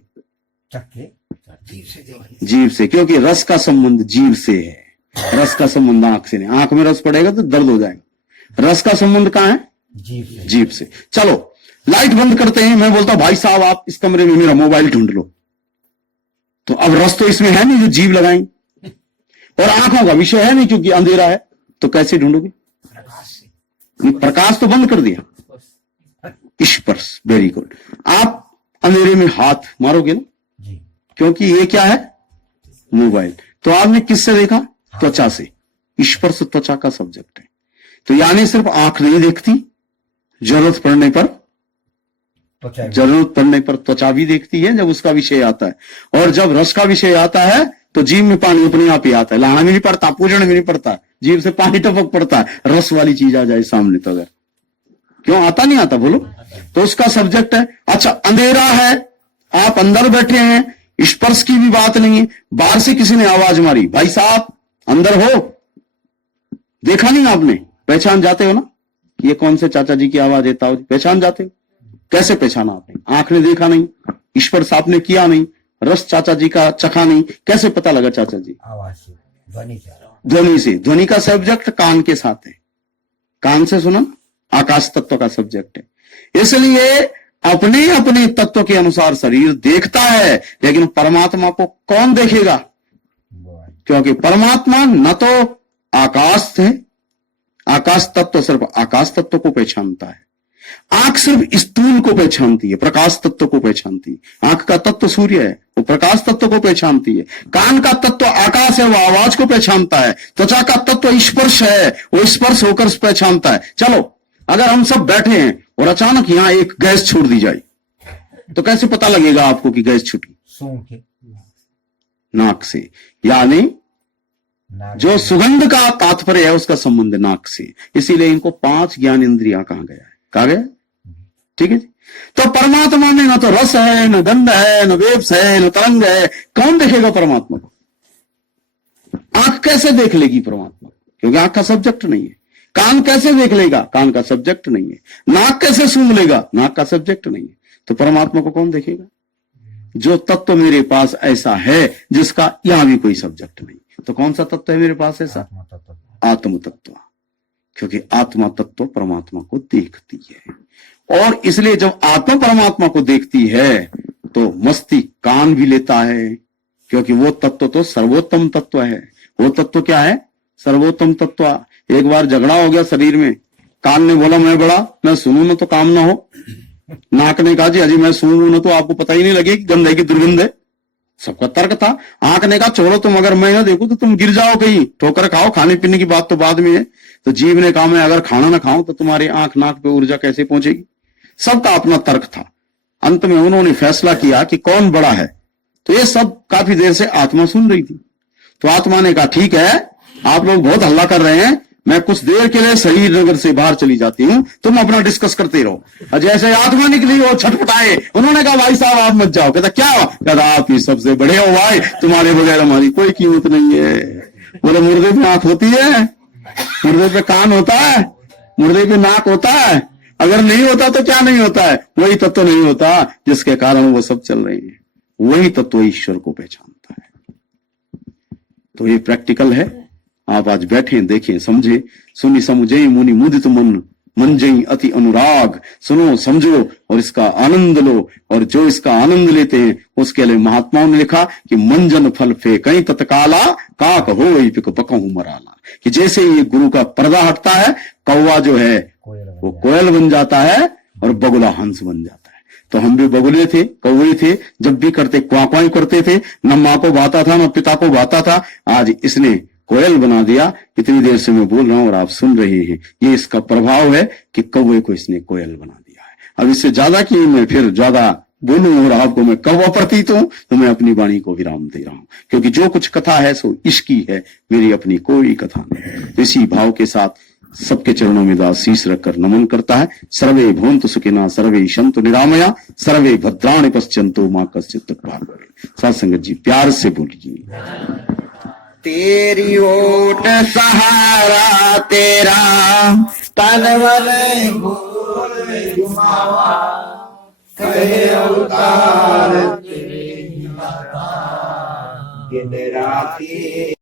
जीभ से, क्योंकि रस का संबंध जीभ से है, रस का संबंध आंख से नहीं। आंख में रस पड़ेगा तो दर्द हो जाएगा। रस का संबंध कहां है? जीभ से। चलो लाइट बंद करते हैं, मैं बोलता हूं भाई साहब आप इस कमरे में मेरा मोबाइल ढूंढ लो, तो अब रस तो इसमें है नहीं जो जीभ लगाएंगे, और आंखों का विषय है नहीं क्योंकि अंधेरा है, तो कैसे ढूंढोगे? प्रकाश तो बंद कर दिया, स्पर्श। Very good. आप अंधेरे में हाथ मारोगे ना, क्योंकि ये क्या है? मोबाइल। तो आपने किससे देखा? त्वचा से। स्पर्श त्वचा का सब्जेक्ट है। तो यानी सिर्फ आंख नहीं देखती, जरूरत पड़ने पर त्वचा भी देखती है जब उसका विषय आता है। और जब रस का विषय आता है तो जीभ में पानी अपने आप ही आता है, लाना भी नहीं पड़ता, पूजन भी नहीं पड़ता, जीभ से पानी टपक पड़ता है, रस वाली चीज आ जाए सामने तो। अगर क्यों आता नहीं आता बोलो? तो उसका सब्जेक्ट है। अच्छा अंधेरा है, आप अंदर बैठे हैं, स्पर्श की भी बात नहीं है, बाहर से किसी ने आवाज मारी, भाई साहब अंदर हो, देखा नहीं आपने, पहचान जाते हो ना ये कौन से चाचा जी की आवाज है? ताऊ जी। पहचान जाते हो? कैसे पहचाना आपने? आंख ने देखा नहीं, स्पर्श आपने किया नहीं, रस चाचा जी का चखा नहीं, कैसे पता लगा चाचा जी? आवाज से, ध्वनि से। ध्वनि का सब्जेक्ट कान के साथ है, कान से सुना, आकाश तत्व का सब्जेक्ट है। इसलिए अपने अपने तत्व के अनुसार शरीर देखता है, लेकिन परमात्मा को कौन देखेगा? क्योंकि परमात्मा न तो आकाश है, आकाश तत्व सिर्फ आकाश तत्व को पहचानता है, आंख सिर्फ स्थूल को पहचानती है, प्रकाश तत्व को पहचानती है। आंख का तत्व सूर्य है, वो प्रकाश तत्व को पहचानती है। कान का तत्व आकाश है, वो आवाज को पहचानता है। त्वचा का तत्व स्पर्श है, वो स्पर्श होकर पहचानता है। चलो अगर हम सब बैठे हैं और अचानक यहां एक गैस छोड़ दी जाए तो कैसे पता लगेगा आपको कि गैस छूटी? सूंघ के, नाक से। यानी जो सुगंध का तात्पर्य है उसका संबंध नाक से, इसीलिए इनको 5 ज्ञान इंद्रियां कहा गया है। कहा गया, ठीक है। तो परमात्मा में न तो रस है, न गंध है, न वेब्स है, न तरंग है। कौन देखेगा परमात्मा को? आंख कैसे देख लेगी परमात्मा? क्योंकि आंख का सब्जेक्ट नहीं है। कान कैसे देख लेगा? कान का सब्जेक्ट नहीं है। नाक कैसे सूंघ लेगा? नाक का सब्जेक्ट नहीं है। तो परमात्मा को कौन देखेगा? जो तत्व मेरे पास ऐसा है जिसका यहां भी कोई सब्जेक्ट नहीं। तो कौन सा तत्व है मेरे पास ऐसा? आत्म तत्व। क्योंकि आत्मा तत्व परमात्मा को देखती है, और इसलिए जब आत्मा परमात्मा को देखती है तो मस्ती कान भी लेता है, क्योंकि वो तत्व तो सर्वोत्तम तत्व है। वो तत्व क्या है? सर्वोत्तम तत्व। एक बार झगड़ा हो गया शरीर में, कान ने बोला मैं बड़ा, मैं सुनूं ना तो काम ना हो। नाक ने कहा जी अजी मैं सूंघूं ना तो आपको पता ही नहीं लगे कि गंध है कि दुर्गंध है। सबका तर्क था। आंख ने कहा छोड़ो तुम, अगर मैं ना देखूं तो तुम गिर जाओ कहीं, ठोकर खाओ, खाने पीने की बात तो बाद में है। तो जीव ने कहा मैं अगर खाना ना खाऊं तो तुम्हारी आंख नाक पे ऊर्जा कैसे पहुंचेगी। सबका अपना तर्क था। अंत में उन्होंने फैसला किया कि कौन बड़ा है। तो ये सब काफी देर से आत्मा सुन रही थी। तो आत्मा ने कहा ठीक है, आप लोग बहुत हल्ला कर रहे हैं, मैं कुछ देर के लिए शरीर नगर से बाहर चली जाती हूं, तुम अपना डिस्कस करते रहो। और जैसे आत्मा निकली वो छटपटाए। उन्होंने कहा भाई साहब आप मत जाओ। कहता क्या? कहता आप ही सबसे बड़े हो भाई, तुम्हारे बगैर हमारी कोई कीमत नहीं है। बोले मुर्दे पे आंख होती है, मुर्दे पे कान होता है, मुर्दे पे नाक होता है। अगर नहीं होता तो क्या नहीं होता है? वही तत्व नहीं होता जिसके कारण वो सब चल रही है। वही तत्व ईश्वर को पहचानता है। तो ये प्रैक्टिकल है। आप आज बैठे देखें समझे। सुनी समझे मुनि मुदित मन, मन जई अति अनुराग। सुनो समझो और इसका आनंद लो, और जो इसका आनंद लेते हैं उसके लिए महात्माओं ने लिखा कि मंजन फल फे कहीं तत्काला काक हो पिक पकहू मराला। कि जैसे ये गुरु का पर्दा हटता है, कौवा जो है वो कोयल बन जाता है और बगुला हंस बन जाता है। तो हम भी बगुले थे, कौवे थे, जब भी करते क्वां करते थे। न माँ को भाता था न पिता को भाता था। आज इसने कोयल बना दिया। इतनी देर से मैं बोल रहा हूं और आप सुन रहे हैं। ये इसका प्रभाव है कि कौवे को इसने कोयल बना दिया है। अब इससे ज्यादा कि मैं फिर ज्यादा बोलूं और आपको मैं कौवा प्रतीत हूं, तो मैं अपनी वाणी को विराम दे रहा हूं। क्योंकि जो कुछ कथा है सो इसकी है, मेरी अपनी कोई कथा नहीं। इसी भाव के साथ सबके चरणों में दास शीश रखकर नमन करता है। सर्वे भवन्तु सुखिनः, सर्वे सन्तु निरामया, सर्वे भद्राणि पश्यन्तु मा कश्चित् दुःखभाग् भवेत्। साथ संगत जी प्यार से बोलिए। तेरी ओट सहारा तेरा, तन मन भूल जुमावा, कहे अवतार तेरे ही माता, गिन राखी